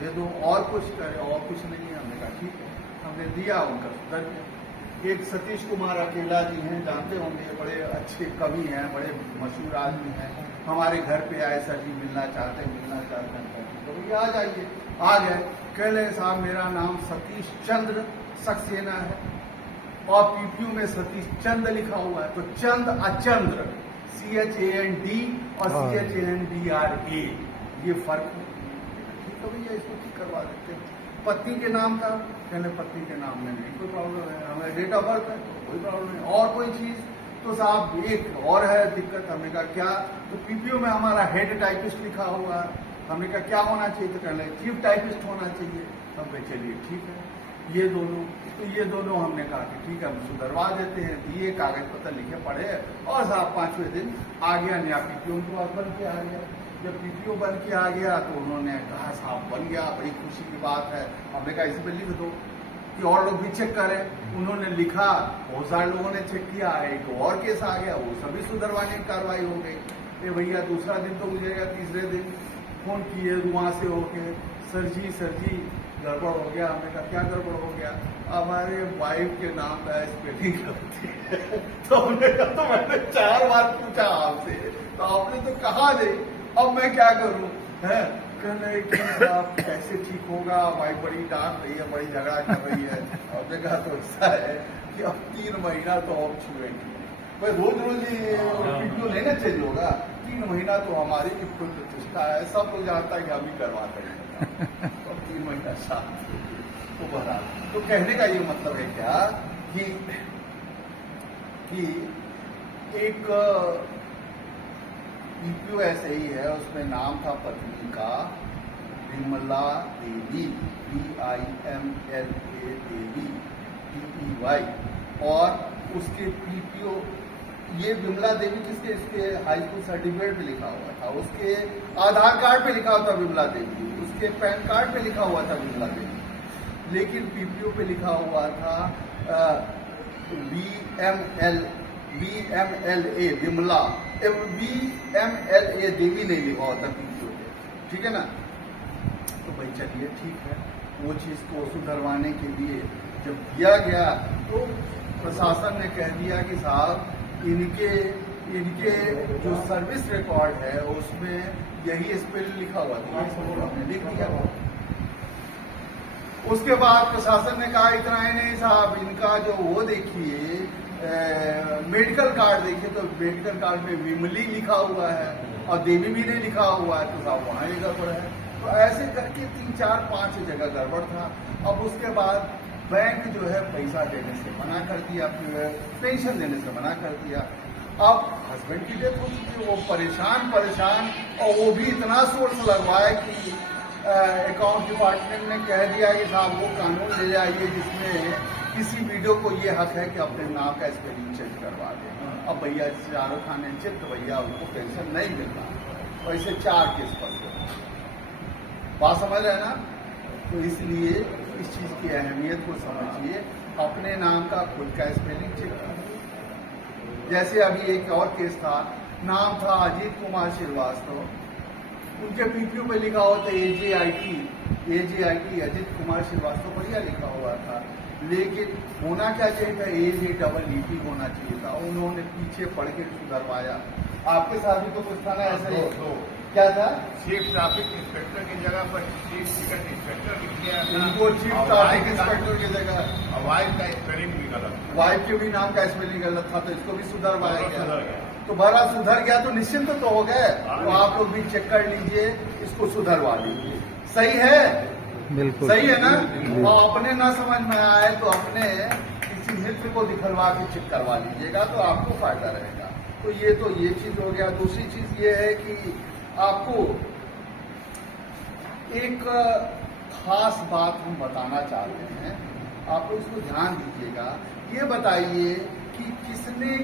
दे दो, और कुछ करे और कुछ नहीं है। हमने कहा ठीक है, हमने दिया, उनका सुधर गया। एक सतीश कुमार अकेला जी हैं, जानते होंगे, बड़े अच्छे कवि हैं, बड़े मशहूर आदमी हैं। हमारे घर पे आए, सर जी मिलना चाहते हैं। तो भैया आ जाइए। आ गए, कह रहे साहब मेरा नाम सतीश चंद्र सक्सेना है और पीपीयू में सतीश चंद लिखा हुआ है। तो चंद अचंद्र CHAND और CHANDRA ये फर्क है। ठीक है भैया, इसको ठीक करवा देते हैं। पत्नी के नाम का कहने पत्नी के नाम में नहीं कोई प्रॉब्लम है, हमें डेट ऑफ बर्थ है तो कोई प्रॉब्लम नहीं। और कोई चीज तो साहब एक और है दिक्कत। हमने कहा क्या? तो पीपीओ में हमारा हेड टाइपिस्ट लिखा हुआ है। हमने कहा क्या होना चाहिए? तो कहने चीफ टाइपिस्ट होना चाहिए। हम कहे चलिए ठीक है, ये दोनों हमने कहा कि ठीक है हम सुधरवा देते हैं। दिए, कागज पत्र लिखे, पढ़े और साहब 5वें दिन आ गया नया पीपीओ उनके पास बन के आ गया। जब पीपीओ बन के आ गया तो उन्होंने कहा साहब बन गया, बड़ी खुशी की बात है। हमने कहा इसी पे लिख दो कि और लोग भी चेक करें। उन्होंने लिखा, बहुत सारे लोगों ने चेक किया, एक और केस आ गया, वो सभी सुधरवाने की कार्रवाई हो गई। ये भैया दूसरा दिन तो गुजरेगा, तीसरे दिन फोन किए वहां से होके, सर जी गड़बड़ हो गया। हमने कहा क्या गड़बड़ हो गया? हमारे वाइफ के नाम का स्पेलिंग गलती है। तो हमने कहा तो मैंने 4 बार पूछा आपसे, तो आपने तो कहा नहीं, अब मैं क्या करूं? है कहने कि आप कैसे ठीक होगा, वाइफ बड़ी डांट रही है, बड़ी झगड़ा कर रही है। और देखा तो ऐसा है कि अब 3 महीना तो अब छुएंगे भाई, रोज पीपीओ नहीं ना चेंज होगा। 3 महीना तो हमारी भी खुद प्रतिष्ठा है, सब लोग जानता है कि हम ही करवाते हैं। तो 3 महीना साथ तो बना। तो कहने का ये मतलब है क्या कि एक पीपीओ ऐसे ही है, उसमें नाम था पत्नी का विमला देवी, VIMLA देवी TEY, और उसके पीपीओ ये विमला देवी किसके, इसके हाई स्कूल सर्टिफिकेट पे लिखा हुआ था, उसके आधार कार्ड पे लिखा हुआ था विमला देवी, उसके पैन कार्ड पे लिखा हुआ था विमला देवी, लेकिन पीपीओ पे लिखा हुआ था VMLA विमला, VMLA देवी नहीं लिखा होता पीपीओ पे। ठीक है ना? तो भाई चलिए ठीक है, वो चीज को सुधरवाने के लिए जब दिया गया तो प्रशासन ने कह दिया कि साहब इनके जो सर्विस रिकॉर्ड है उसमें यही स्पेलिंग लिखा हुआ था, हमने लिख दिया। उसके बाद प्रशासन ने कहा इतना ही नहीं साहब, इनका जो वो देखिए मेडिकल कार्ड देखिए तो मेडिकल कार्ड में विमली लिखा हुआ है और देवी भी नहीं लिखा हुआ है, तो साहब वहाँ ही गड़बड़ है। तो ऐसे करके 3, 4, 5 जगह गड़बड़ था। अब उसके बाद बैंक जो है पैसा देने से मना कर दिया, पेंशन देने से मना कर दिया। अब हस्बैंड की डेथ हो चुकी है, वो परेशान और वो भी इतना सोर्स लगवाया कि अकाउंट डिपार्टमेंट ने कह दिया कि साहब वो कानून ले आइए जिसमें किसी वीडियो को ये हक है कि अपने नाम का स्पेलिंग चेक करवा दे। अब भैया शाहरुख खान ने चेक, तो भैया उनको पेंशन नहीं मिलता। और ऐसे 4 केस फंसे, बात समझ रहे हैं ना। तो इसलिए इस चीज की अहमियत को समझिए, अपने नाम का खुद का स्पेलिंग चेक कीजिए। जैसे अभी एक और केस था, नाम था अजीत कुमार श्रीवास्तव, उनके पीपीओ पे लिखा हुआ था AJIT अजीत कुमार श्रीवास्तव, बढ़िया लिखा हुआ था। लेकिन होना क्या चाहिए था, AJEET होना चाहिए था। उन्होंने पीछे पढ़ के सुधरवाया। आपके साथ भी तो कुछ था ना ऐसे ही? क्या था? चीफ ट्रैफिक इंस्पेक्टर की जगह पर चीफ टिकट इंस्पेक्टर लिख दिया, इनको चीफ ट्रैफिक इंस्पेक्टर की जगह वाइफ का स्पेलिंग भी गलत, वाइफ के भी नाम का स्पेलिंग गलत था, तो इसको भी सुधरवाया गया। तो बड़ा सुधर गया तो निश्चिंत तो हो गए। तो आप लोग भी चेक कर लीजिए, इसको सुधरवा लीजिए। सही है? बिल्कुल सही है ना। और अपने ना समझ में आए तो अपने किसी मित्र को दिखलवा के चेक करवा लीजिएगा, तो आपको फायदा रहेगा। तो ये चीज हो गया। दूसरी चीज ये है कि आपको एक खास बात हम बताना चाहते हैं, आप लोग इसको ध्यान दीजिएगा। ये बताइए कि किसने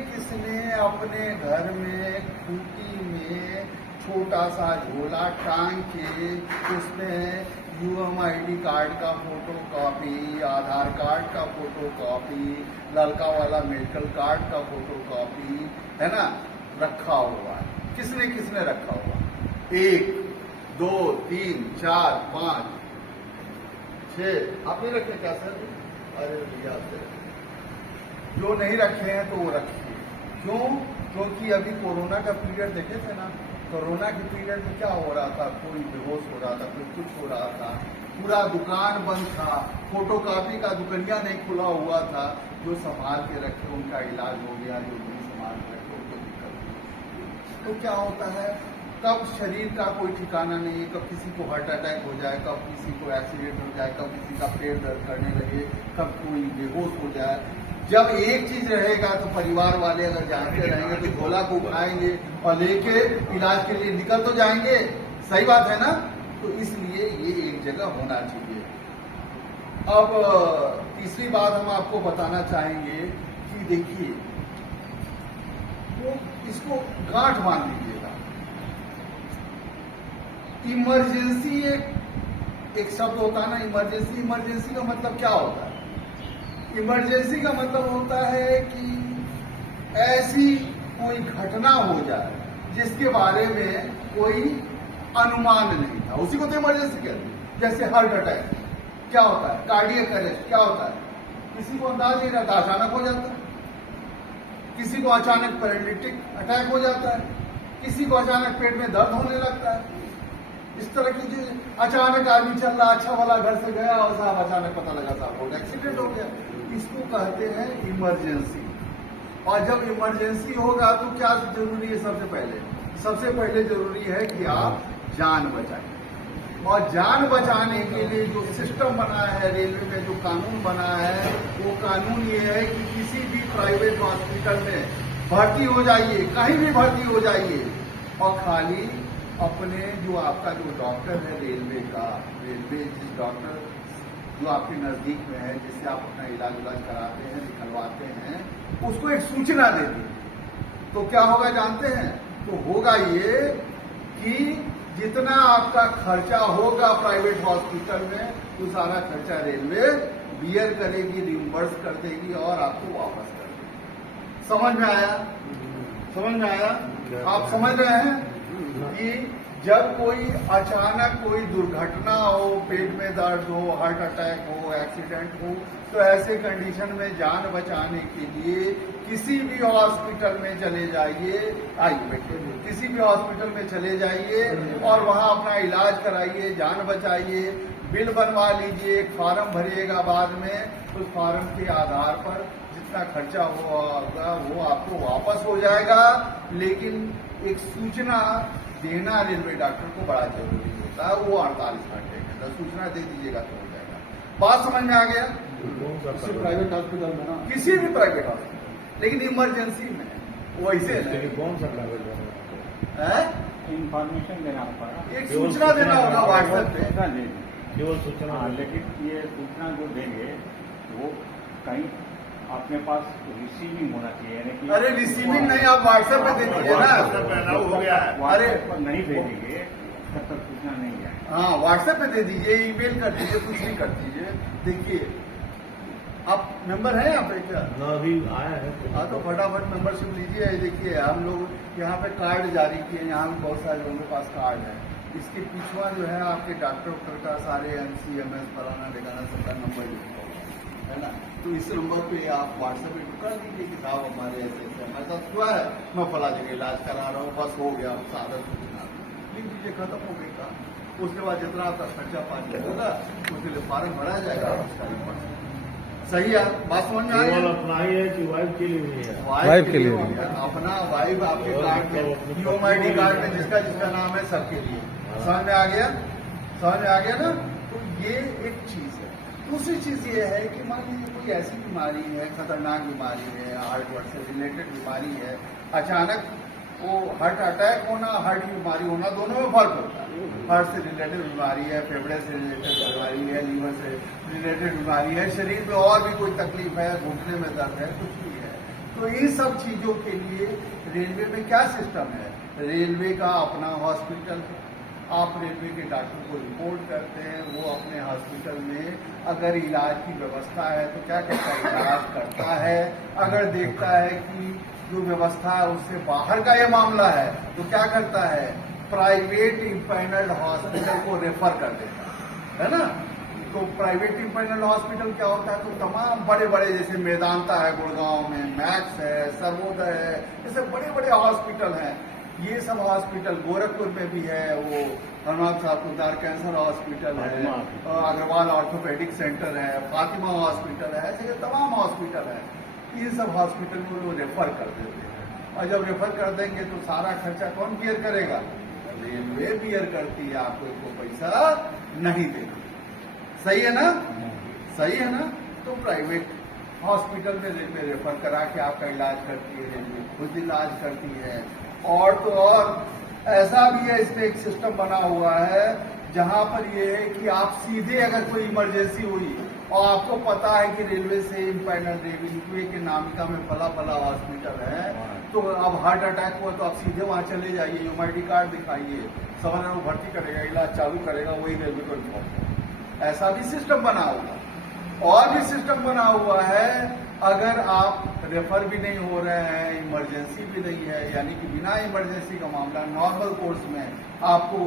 अपने घर में खूंटी में छोटा सा झोला टांग के उसमें UMID कार्ड का फोटो कॉपी, आधार कार्ड का फोटो कॉपी, लड़का वाला मेडिकल कार्ड का फोटो कॉपी, है ना, रखा हुआ है? किसने रखा हुआ? 1, 2, 3, 4, 5, 6 आप नहीं रखे क्या सर? अरे भैया जो नहीं रखे हैं तो वो रखिए। क्यों? क्योंकि अभी कोरोना का पीरियड देखे थे ना, कोरोना के पीरियड में क्या हो रहा था, कोई बेहोश हो रहा था, कोई कुछ हो रहा था, पूरा दुकान बंद था, फोटोकॉपी का दुकनिया नहीं खुला हुआ था। जो संभाल के रखे उनका इलाज हो गया, जो नहीं संभाल के रखे उनको दिक्कत हुई। तो क्या होता है, कब शरीर का कोई ठिकाना नहीं है, कब किसी को हार्ट अटैक हो जाए, कब किसी को एक्सीडेंट हो जाए, कब किसी का पेट दर्द करने लगे, कब कोई बेहोश हो जाए। जब एक चीज रहेगा तो परिवार वाले अगर जानते रहेंगे तो झोला को उठाएंगे और लेके इलाज के लिए निकल तो जाएंगे। सही बात है ना। तो इसलिए ये एक जगह होना चाहिए। अब तीसरी बात हम आपको बताना चाहेंगे कि देखिए, वो इसको गांठ बांध लीजिएगा। इमरजेंसी एक शब्द होता है ना, इमरजेंसी का मतलब क्या होता है? इमरजेंसी का मतलब होता है कि ऐसी कोई घटना हो जाए जिसके बारे में कोई अनुमान नहीं था, उसी को तो इमरजेंसी कहते हैं। जैसे हार्ट अटैक क्या होता है, कार्डियक अरेस्ट क्या होता है, किसी को अंदाज नहीं रहता, अचानक हो जाता है। किसी को अचानक पैरालिटिक अटैक हो जाता है, किसी को अचानक पेट में दर्द होने लगता है। इस तरह की चीज, अचानक आदमी चल रहा अच्छा वाला घर से गया और साहब अचानक पता लगा साहब हो गया, एक्सीडेंट हो गया। इसको कहते हैं इमरजेंसी। और जब इमरजेंसी होगा तो क्या जरूरी है? सबसे पहले जरूरी है कि आप जान बचाएं। और जान बचाने के लिए जो सिस्टम बना है रेलवे में, जो कानून बना है, वो कानून ये है कि किसी भी प्राइवेट हॉस्पिटल में भर्ती हो जाइए, कहीं भी भर्ती हो जाइए, और खाली अपने जो आपका जो डॉक्टर है रेलवे जिस डॉक्टर जो आपके नजदीक में है, जिससे आप अपना इलाज कराते हैं, निकलवाते हैं, उसको एक सूचना दे दी। तो क्या होगा जानते हैं? तो होगा ये कि जितना आपका खर्चा होगा प्राइवेट हॉस्पिटल में, वो सारा खर्चा रेलवे बियर करेगी, रिइंबर्स कर देगी और आपको वापस कर देगी। समझ में आया? आप समझ रहे हैं कि जब कोई अचानक कोई दुर्घटना हो, पेट में दर्द हो, हार्ट अटैक हो, एक्सीडेंट हो, तो ऐसे कंडीशन में जान बचाने के लिए किसी भी हॉस्पिटल में चले जाइए, किसी भी हॉस्पिटल में चले जाइए और वहां अपना इलाज कराइए, जान बचाइए। बिल बनवा लीजिए, एक फार्म भरिएगा बाद में, उस फार्म के आधार पर जितना खर्चा होगा वो आपको वापस हो जाएगा। लेकिन एक सूचना देना रेलवे डॉक्टर को बड़ा जरूरी होता है, वो 48 घंटे के अंदर सूचना दे दीजिएगा तो हो जाएगा। बात समझ में आ गया? किसी प्राइवेट हॉस्पिटल में ना, किसी भी प्राइवेट हॉस्पिटल, लेकिन इमरजेंसी में वैसे नहीं। कौन सा प्राइवेट है? इंफॉर्मेशन देना पड़ा, एक सूचना देना होगा व्हाट्सएप पे। सूचना देंगे, केवल सूचना हाँ, लेकिन ये सूचना जो देंगे वो कहीं अपने पास रिसीविंग होना चाहिए, यानी कि अरे रिसीविंग नहीं, आप व्हाट्सएप पे दे दीजिए ना। हो गया है, अरे व्हाट्सएप पर नहीं भेजेंगे तब तक सूचना नहीं जाएगी। हाँ, व्हाट्सएप पे दे दीजिए, ईमेल कर दीजिए, कुछ भी कर दीजिए। देखिए, आप मेंबर हैं यहाँ पे क्या? अभी आया है हाँ, तो फटाफट मेंबरशिप लीजिए। देखिए, हम लोग यहाँ पे कार्ड जारी किए, यहाँ पे बहुत सारे लोगों के पास कार्ड है। इसके पीछवा जो है आपके डॉक्टर का सारे MCMS फलाना ढिकाना सबका नंबर लिखा होगा, है ना। तो इस नंबर पे आप व्हाट्सएप पे कर दीजिए कि साहब हमारे ऐसे हमारे साथ हुआ है, मैं फला जगह इलाज करा रहा हूँ, बस हो गया, सादा सूचना लिख दीजिए, खत्म हो गई काम। उसके बाद जितना आपका खर्चा पानी होगा उसके लिए फार्म भरा जाएगा, उसका रिपोर्ट। सही है, बात समझ में आ केवल रही है? अपना ही है कि वाइफ के लिए भी है? वाइफ के लिए अपना, वाइफ आपके कार्ड में, UMID कार्ड में जिसका जिसका नाम है सबके लिए। समझ में आ गया? समझ में आ गया ना? तो ये एक चीज है। दूसरी चीज ये है कि मान लीजिए कोई ऐसी बीमारी है, खतरनाक बीमारी है, हार्ट से रिलेटेड बीमारी है, अचानक वो हार्ट अटैक होना, हार्ट की बीमारी होना, दोनों में फर्क होता है। हार्ट से रिलेटेड बीमारी है, फेफड़े से रिलेटेड बीमारी है, लीवर से रिलेटेड बीमारी है, शरीर में और भी कोई तकलीफ है, घुटने में दर्द है, कुछ भी है, तो इन सब चीजों के लिए रेलवे में क्या सिस्टम है? रेलवे का अपना हॉस्पिटल है। आप रेलवे के डॉक्टर को रिपोर्ट करते हैं, वो अपने हॉस्पिटल में अगर इलाज की व्यवस्था है तो क्या कहता है, इलाज करता है। अगर देखता है कि जो व्यवस्था है उससे बाहर का ये मामला है तो क्या करता है, प्राइवेट इम्पैनल्ड हॉस्पिटल को रेफर कर देता है ना। तो प्राइवेट इम्पैनल्ड हॉस्पिटल क्या होता है, तो तमाम बड़े बड़े जैसे मेदांता है गुड़गांव में, मैक्स है, सर्वोदय है, ऐसे बड़े बड़े हॉस्पिटल हैं। ये सब हॉस्पिटल गोरखपुर में भी है, वो हनुमान साहब कैंसर हॉस्पिटल है, अग्रवाल ऑर्थोपेडिक सेंटर है, फातिमा हॉस्पिटल है, ऐसे तमाम हॉस्पिटल है। इन सब हॉस्पिटल को लोग रेफर कर देते हैं, और जब रेफर कर देंगे तो सारा खर्चा कौन बियर करेगा? रेलवे बियर करती है, आपको कोई पैसा नहीं देगी। सही है ना? सही है ना? तो प्राइवेट हॉस्पिटल में रेलवे रेफर करा के आपका इलाज करती है, रेलवे खुद इलाज करती है। और तो और ऐसा भी है, इसमें एक सिस्टम बना हुआ है जहां पर ये है कि आप सीधे अगर कोई इमरजेंसी हुई और आपको पता है कि रेलवे से इम्पैनल रेलवे के नामिका में फला फला हॉस्पिटल है, तो अब हार्ट अटैक हुआ तो आप सीधे वहां चले जाइए, UMID कार्ड दिखाइए, समझ वो भर्ती करेगा, इलाज चालू करेगा, वही रेलवे को इन्फॉर्म। ऐसा भी सिस्टम बना हुआ। और भी सिस्टम बना हुआ है, अगर आप रेफर भी नहीं हो रहे हैं, इमरजेंसी भी नहीं है, यानी कि बिना इमरजेंसी का मामला, नॉर्मल कोर्स में आपको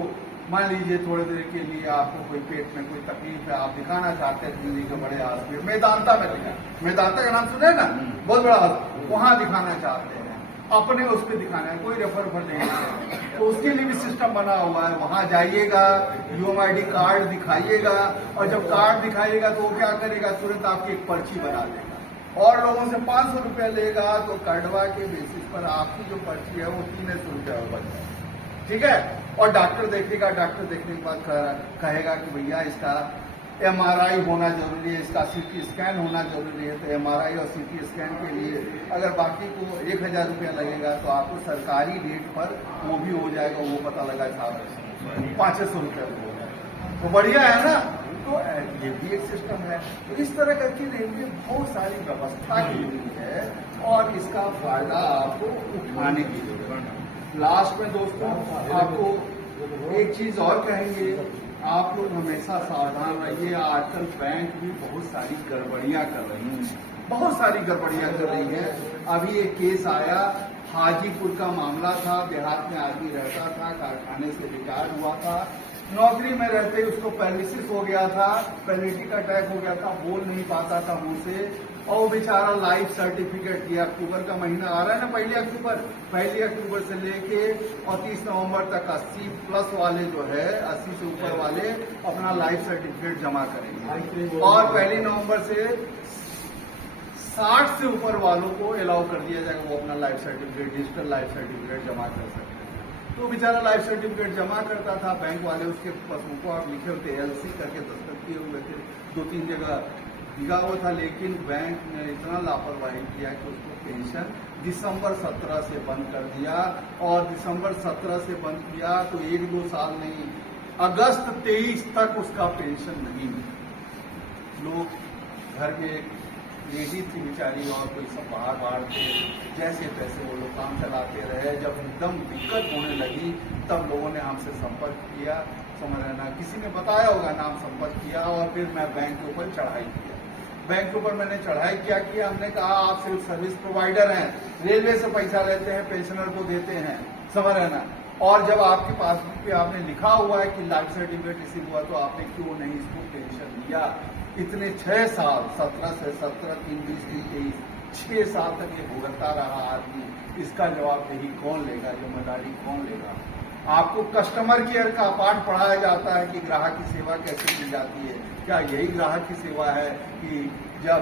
मान लीजिए थोड़ी देर के लिए आपको कोई पेट में कोई तकलीफ है, आप दिखाना चाहते हैं दिल्ली के बड़े हॉस्पिटल, मेदांता में दिखा, मेदांता का नाम सुने ना, बहुत बड़ा हॉस्पिटल, वहां दिखाना चाहते हैं, अपने उस पर दिखाना है, कोई रेफर नहीं है, तो उसके लिए भी सिस्टम बना हुआ है। वहां जाइएगा, UMID कार्ड दिखाइएगा, और जब कार्ड दिखाइएगा तो वो क्या करेगा, तुरंत आपकी एक पर्ची बना देगा और लोगों से 500 रुपया लेगा। तो कार्डवा के बेसिस पर आपकी जो पर्ची है वो 300 रुपया बन जाएगा, ठीक है। और डॉक्टर देखेगा, डॉक्टर देखने के बाद कहेगा कि भैया इसका MRI होना जरूरी है, इसका CT स्कैन होना जरूरी है। तो MRI और CT स्कैन के लिए अगर बाकी को 1000 रुपया लगेगा तो आपको सरकारी रेट पर वो भी हो जाएगा, वो पता लगा साहब 500 रुपया हो जाएगा, तो बढ़िया है ना। तो ये भी एक सिस्टम है। तो इस तरह करके रेलवे बहुत सारी व्यवस्था की हुई है और इसका फायदा आपको उठाने की जरूरत है। लास्ट में दोस्तों आपको एक चीज और कहेंगे, आप लोग हमेशा सावधान रहिए। आजकल बैंक भी बहुत सारी गड़बड़ियां कर रही हैं, बहुत सारी गड़बड़ियां कर रही हैं। अभी एक केस आया, हाजीपुर का मामला था, देहात में आदमी रहता था, कारखाने से रिटायर हुआ था, नौकरी में रहते ही उसको पैरालिसिस हो गया था, पैरालिटिक अटैक हो गया था, बोल नहीं पाता था मुंह से, और वो बेचारा लाइफ सर्टिफिकेट ये अक्टूबर का महीना आ रहा है ना, 1 अक्टूबर से लेके और 30 नवंबर तक 80 प्लस वाले जो है 80 से ऊपर वाले अपना लाइफ सर्टिफिकेट जमा करेंगे, और 1 नवंबर से 60 से ऊपर वालों को अलाउ कर दिया जाएगा, वो अपना life certificate, digital life certificate जमा कर सकते हैं। तो बेचारा लाइफ सर्टिफिकेट जमा करता था, बैंक वाले उसके पास उनको आप लिखे होते LC करके दस्तखत किए हुए थे, 2-3 जगह दिया हुआ था, लेकिन बैंक ने इतना लापरवाही किया कि उसको पेंशन दिसंबर 17 से बंद कर दिया, और दिसंबर 17 से बंद किया तो 1-2 साल नहीं, अगस्त 23 तक उसका पेंशन नहीं मिला। लोग घर में लेडी थी बेचारी और कोई सब बाहर थे, जैसे तैसे वो लोग काम चलाते रहे। जब एकदम दिक्कत होने लगी तब लोगों ने हमसे संपर्क किया, समझ रहे ना, किसी ने बताया होगा, नाम संपर्क किया, और फिर मैं बैंक के ऊपर चढ़ाई किया। बैंक के ऊपर मैंने चढ़ाई क्या किया, हमने कहा आप सिर्फ सर्विस प्रोवाइडर हैं, रेलवे से पैसा लेते हैं, पेंशनर को देते हैं, समझ रहे ना, और जब आपके पासबुक पे आपने लिखा हुआ है कि लाइफ सर्टिफिकेट रिसीव हुआ, तो आपने क्यों नहीं इसको पेंशन दिया। इतने 6 साल 17 से 17, 3, 20, 23, 6 साल तक ये भुगतता रहा आदमी, इसका जवाबदेही कौन लेगा, जिम्मेदारी कौन लेगा। आपको कस्टमर केयर का पाठ पढ़ाया जाता है कि ग्राहक की सेवा कैसे की जाती है, क्या यही ग्राहक की सेवा है कि जब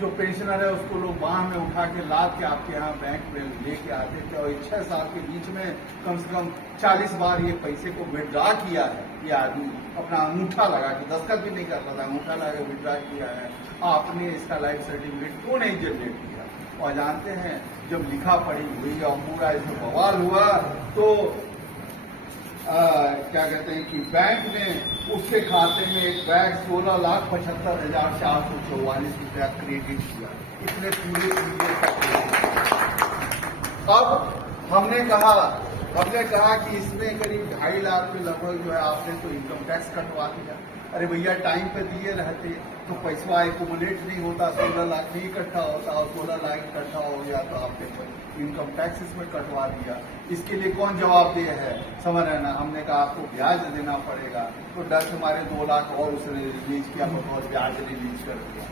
जो पेंशनर है उसको लोग वाहन में उठा के लाद के आपके यहाँ बैंक में लेके आते थे, और 6 साल के बीच में कम से कम 40 बार ये पैसे को विड्रॉ किया है ये आदमी, अपना अंगूठा लगा के, दस्तखत भी नहीं करता था, अंगूठा लगा के विड्रॉ किया है। आपने इसका लाइफ सर्टिफिकेट क्यों नहीं जनरेट किया। और जानते हैं जब लिखा पढ़ी हुई और पूरा इसमें बवाल हुआ तो क्या कहते हैं कि बैंक ने उसके खाते में एक बैग 16,75,444 रुपया क्रेडिट किया, इतने पूरे अब हमने कहा कि इसमें करीब 2.5 लाख के लगभग जो है आपने तो इनकम टैक्स कटवा दिया। अरे भैया टाइम पे दिए रहते तो पैसा एक्यूमुलेट नहीं होता, 16 लाख नहीं इकट्ठा होता, और 16 लाख इकट्ठा हो गया तो आपने इनकम टैक्स इसमें कटवा दिया। इसके लिए कौन जवाबदेह है, समझ रहे ना। हमने कहा आपको ब्याज देना पड़ेगा, तो डर से हमारे 2 लाख और उसने रिलीज किया, बहुत ब्याज रिलीज कर दिया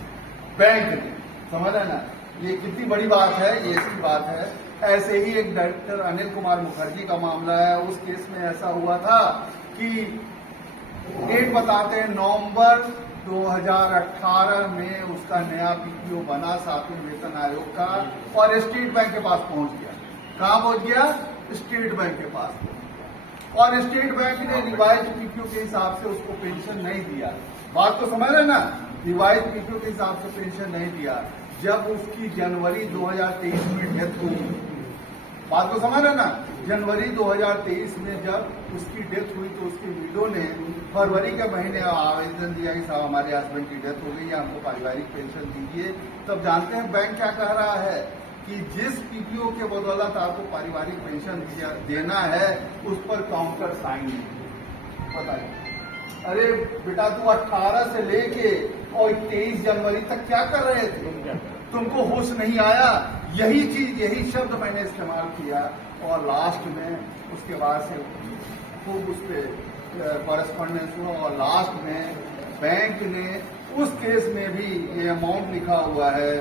बैंक ने, समझ रहे ना। ये कितनी बड़ी बात है, ये ऐसी बात है। ऐसे ही एक डॉक्टर अनिल कुमार मुखर्जी का मामला है, उस केस में ऐसा हुआ था कि डेट बताते हैं नवंबर 2018 में उसका नया PPO बना 7वें वेतन आयोग का, और स्टेट बैंक के पास पहुंच गया। कहां पहुंच गया, स्टेट बैंक के पास पहुंच गया, और स्टेट बैंक ने रिवाइज PPO के हिसाब से उसको पेंशन नहीं दिया। बात तो समझ रहे ना, रिवाइज PPO के हिसाब से पेंशन नहीं दिया। जब उसकी जनवरी 2023 में डेथ हुई, बात को समझ रहे ना, जनवरी 2023 में जब उसकी डेथ हुई तो उसकी विडो ने फरवरी के महीने आवेदन दिया कि साहब हमारे हस्बैंड की डेथ हो गई है, हमको पारिवारिक पेंशन दीजिए। तब जानते हैं बैंक क्या कह रहा है कि जिस PPO के बदौलत आपको पारिवारिक पेंशन देना है उस पर काउंटर साइन नहीं। बताइए, अरे बेटा तू 18 से लेके और 23 जनवरी तक क्या कर रहे थे, तुमको होश नहीं आया। यही चीज, यही शब्द मैंने इस्तेमाल किया, और लास्ट में उसके बाद से खूब उस पर कॉरेस्पॉन्डेंस हुआ, और लास्ट में बैंक ने उस केस में भी ये अमाउंट लिखा हुआ है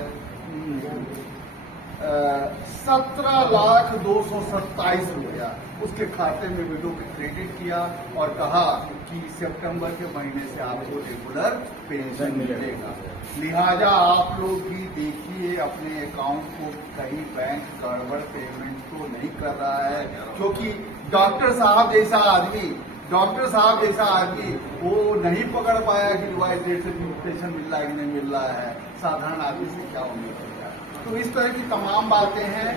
17,227,000 रुपया उसके खाते में विडो में क्रेडिट किया, और कहा कि सितंबर के महीने से आपको रेगुलर पेंशन मिलेगा। लिहाजा आप लोग भी देखिए अपने अकाउंट को, कहीं बैंक गड़बड़ पेमेंट तो नहीं कर रहा है, क्योंकि डॉक्टर साहब जैसा आदमी वो नहीं पकड़ पाया कि रिवाइज डेट से पेंशन मिल रहा है कि नहीं मिल रहा है। साधारण आदमी से क्या उम्मीद करता है। तो इस तरह की तमाम बातें हैं।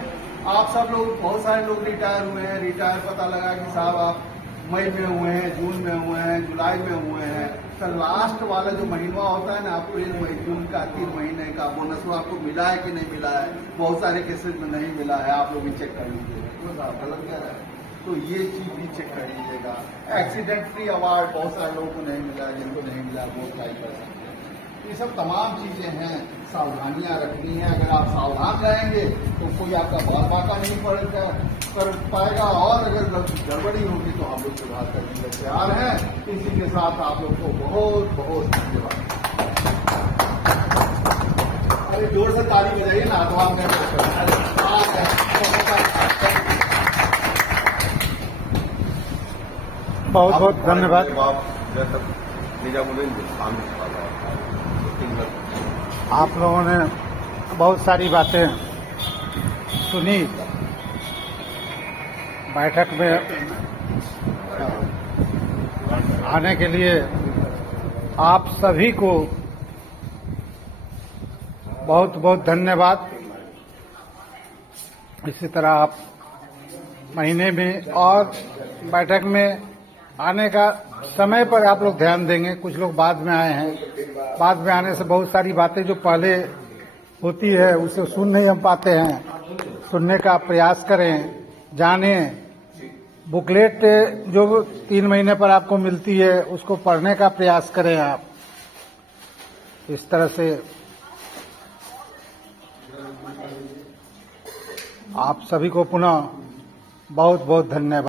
आप सब लोग, बहुत सारे लोग रिटायर हुए हैं, रिटायर पता लगा कि साहब आप मई में हुए हैं, जून में हुए हैं, जुलाई में हुए हैं, तो लास्ट वाला जो महीना होता है ना, अप्रैल मई जून का 3 महीने का बोनस वो आपको मिला है कि नहीं मिला है। बहुत सारे केसेज में नहीं मिला है, आप लोग भी चेक कर लीजिएगा, तो साहब गलत कह रहा है, तो ये चीज भी चेक कर लीजिएगा। एक्सीडेंट फ्री अवार्ड बहुत सारे लोगों को नहीं मिला, जिनको नहीं मिला वो ट्राई कर सकते हैं। ये सब तमाम चीजें हैं, सावधानियां रखनी है। अगर आप सावधान रहेंगे तो कोई आपका बाल बाका नहीं कर पाएगा, और अगर गड़बड़ी होगी तो हम लोग सुधार करने के तैयार हैं। इसी के साथ आप लोग को बहुत बहुत धन्यवाद। अरे जोर से ताली बजाइए ना, तो आप बहुत बहुत धन्यवाद। जब तक निजामुद्दीन आप लोगों ने बहुत सारी बातें सुनी। बैठक में आने के लिए आप सभी को बहुत बहुत धन्यवाद। इसी तरह आप महीने में और बैठक में आने का समय पर आप लोग ध्यान देंगे। कुछ लोग बाद में आए हैं, बाद में आने से बहुत सारी बातें जो पहले होती है उसे सुन नहीं हम पाते हैं। सुनने का प्रयास करें, जानें। बुकलेट जो 3 महीने पर आपको मिलती है उसको पढ़ने का प्रयास करें आप। इस तरह से आप सभी को पुनः बहुत बहुत धन्यवाद।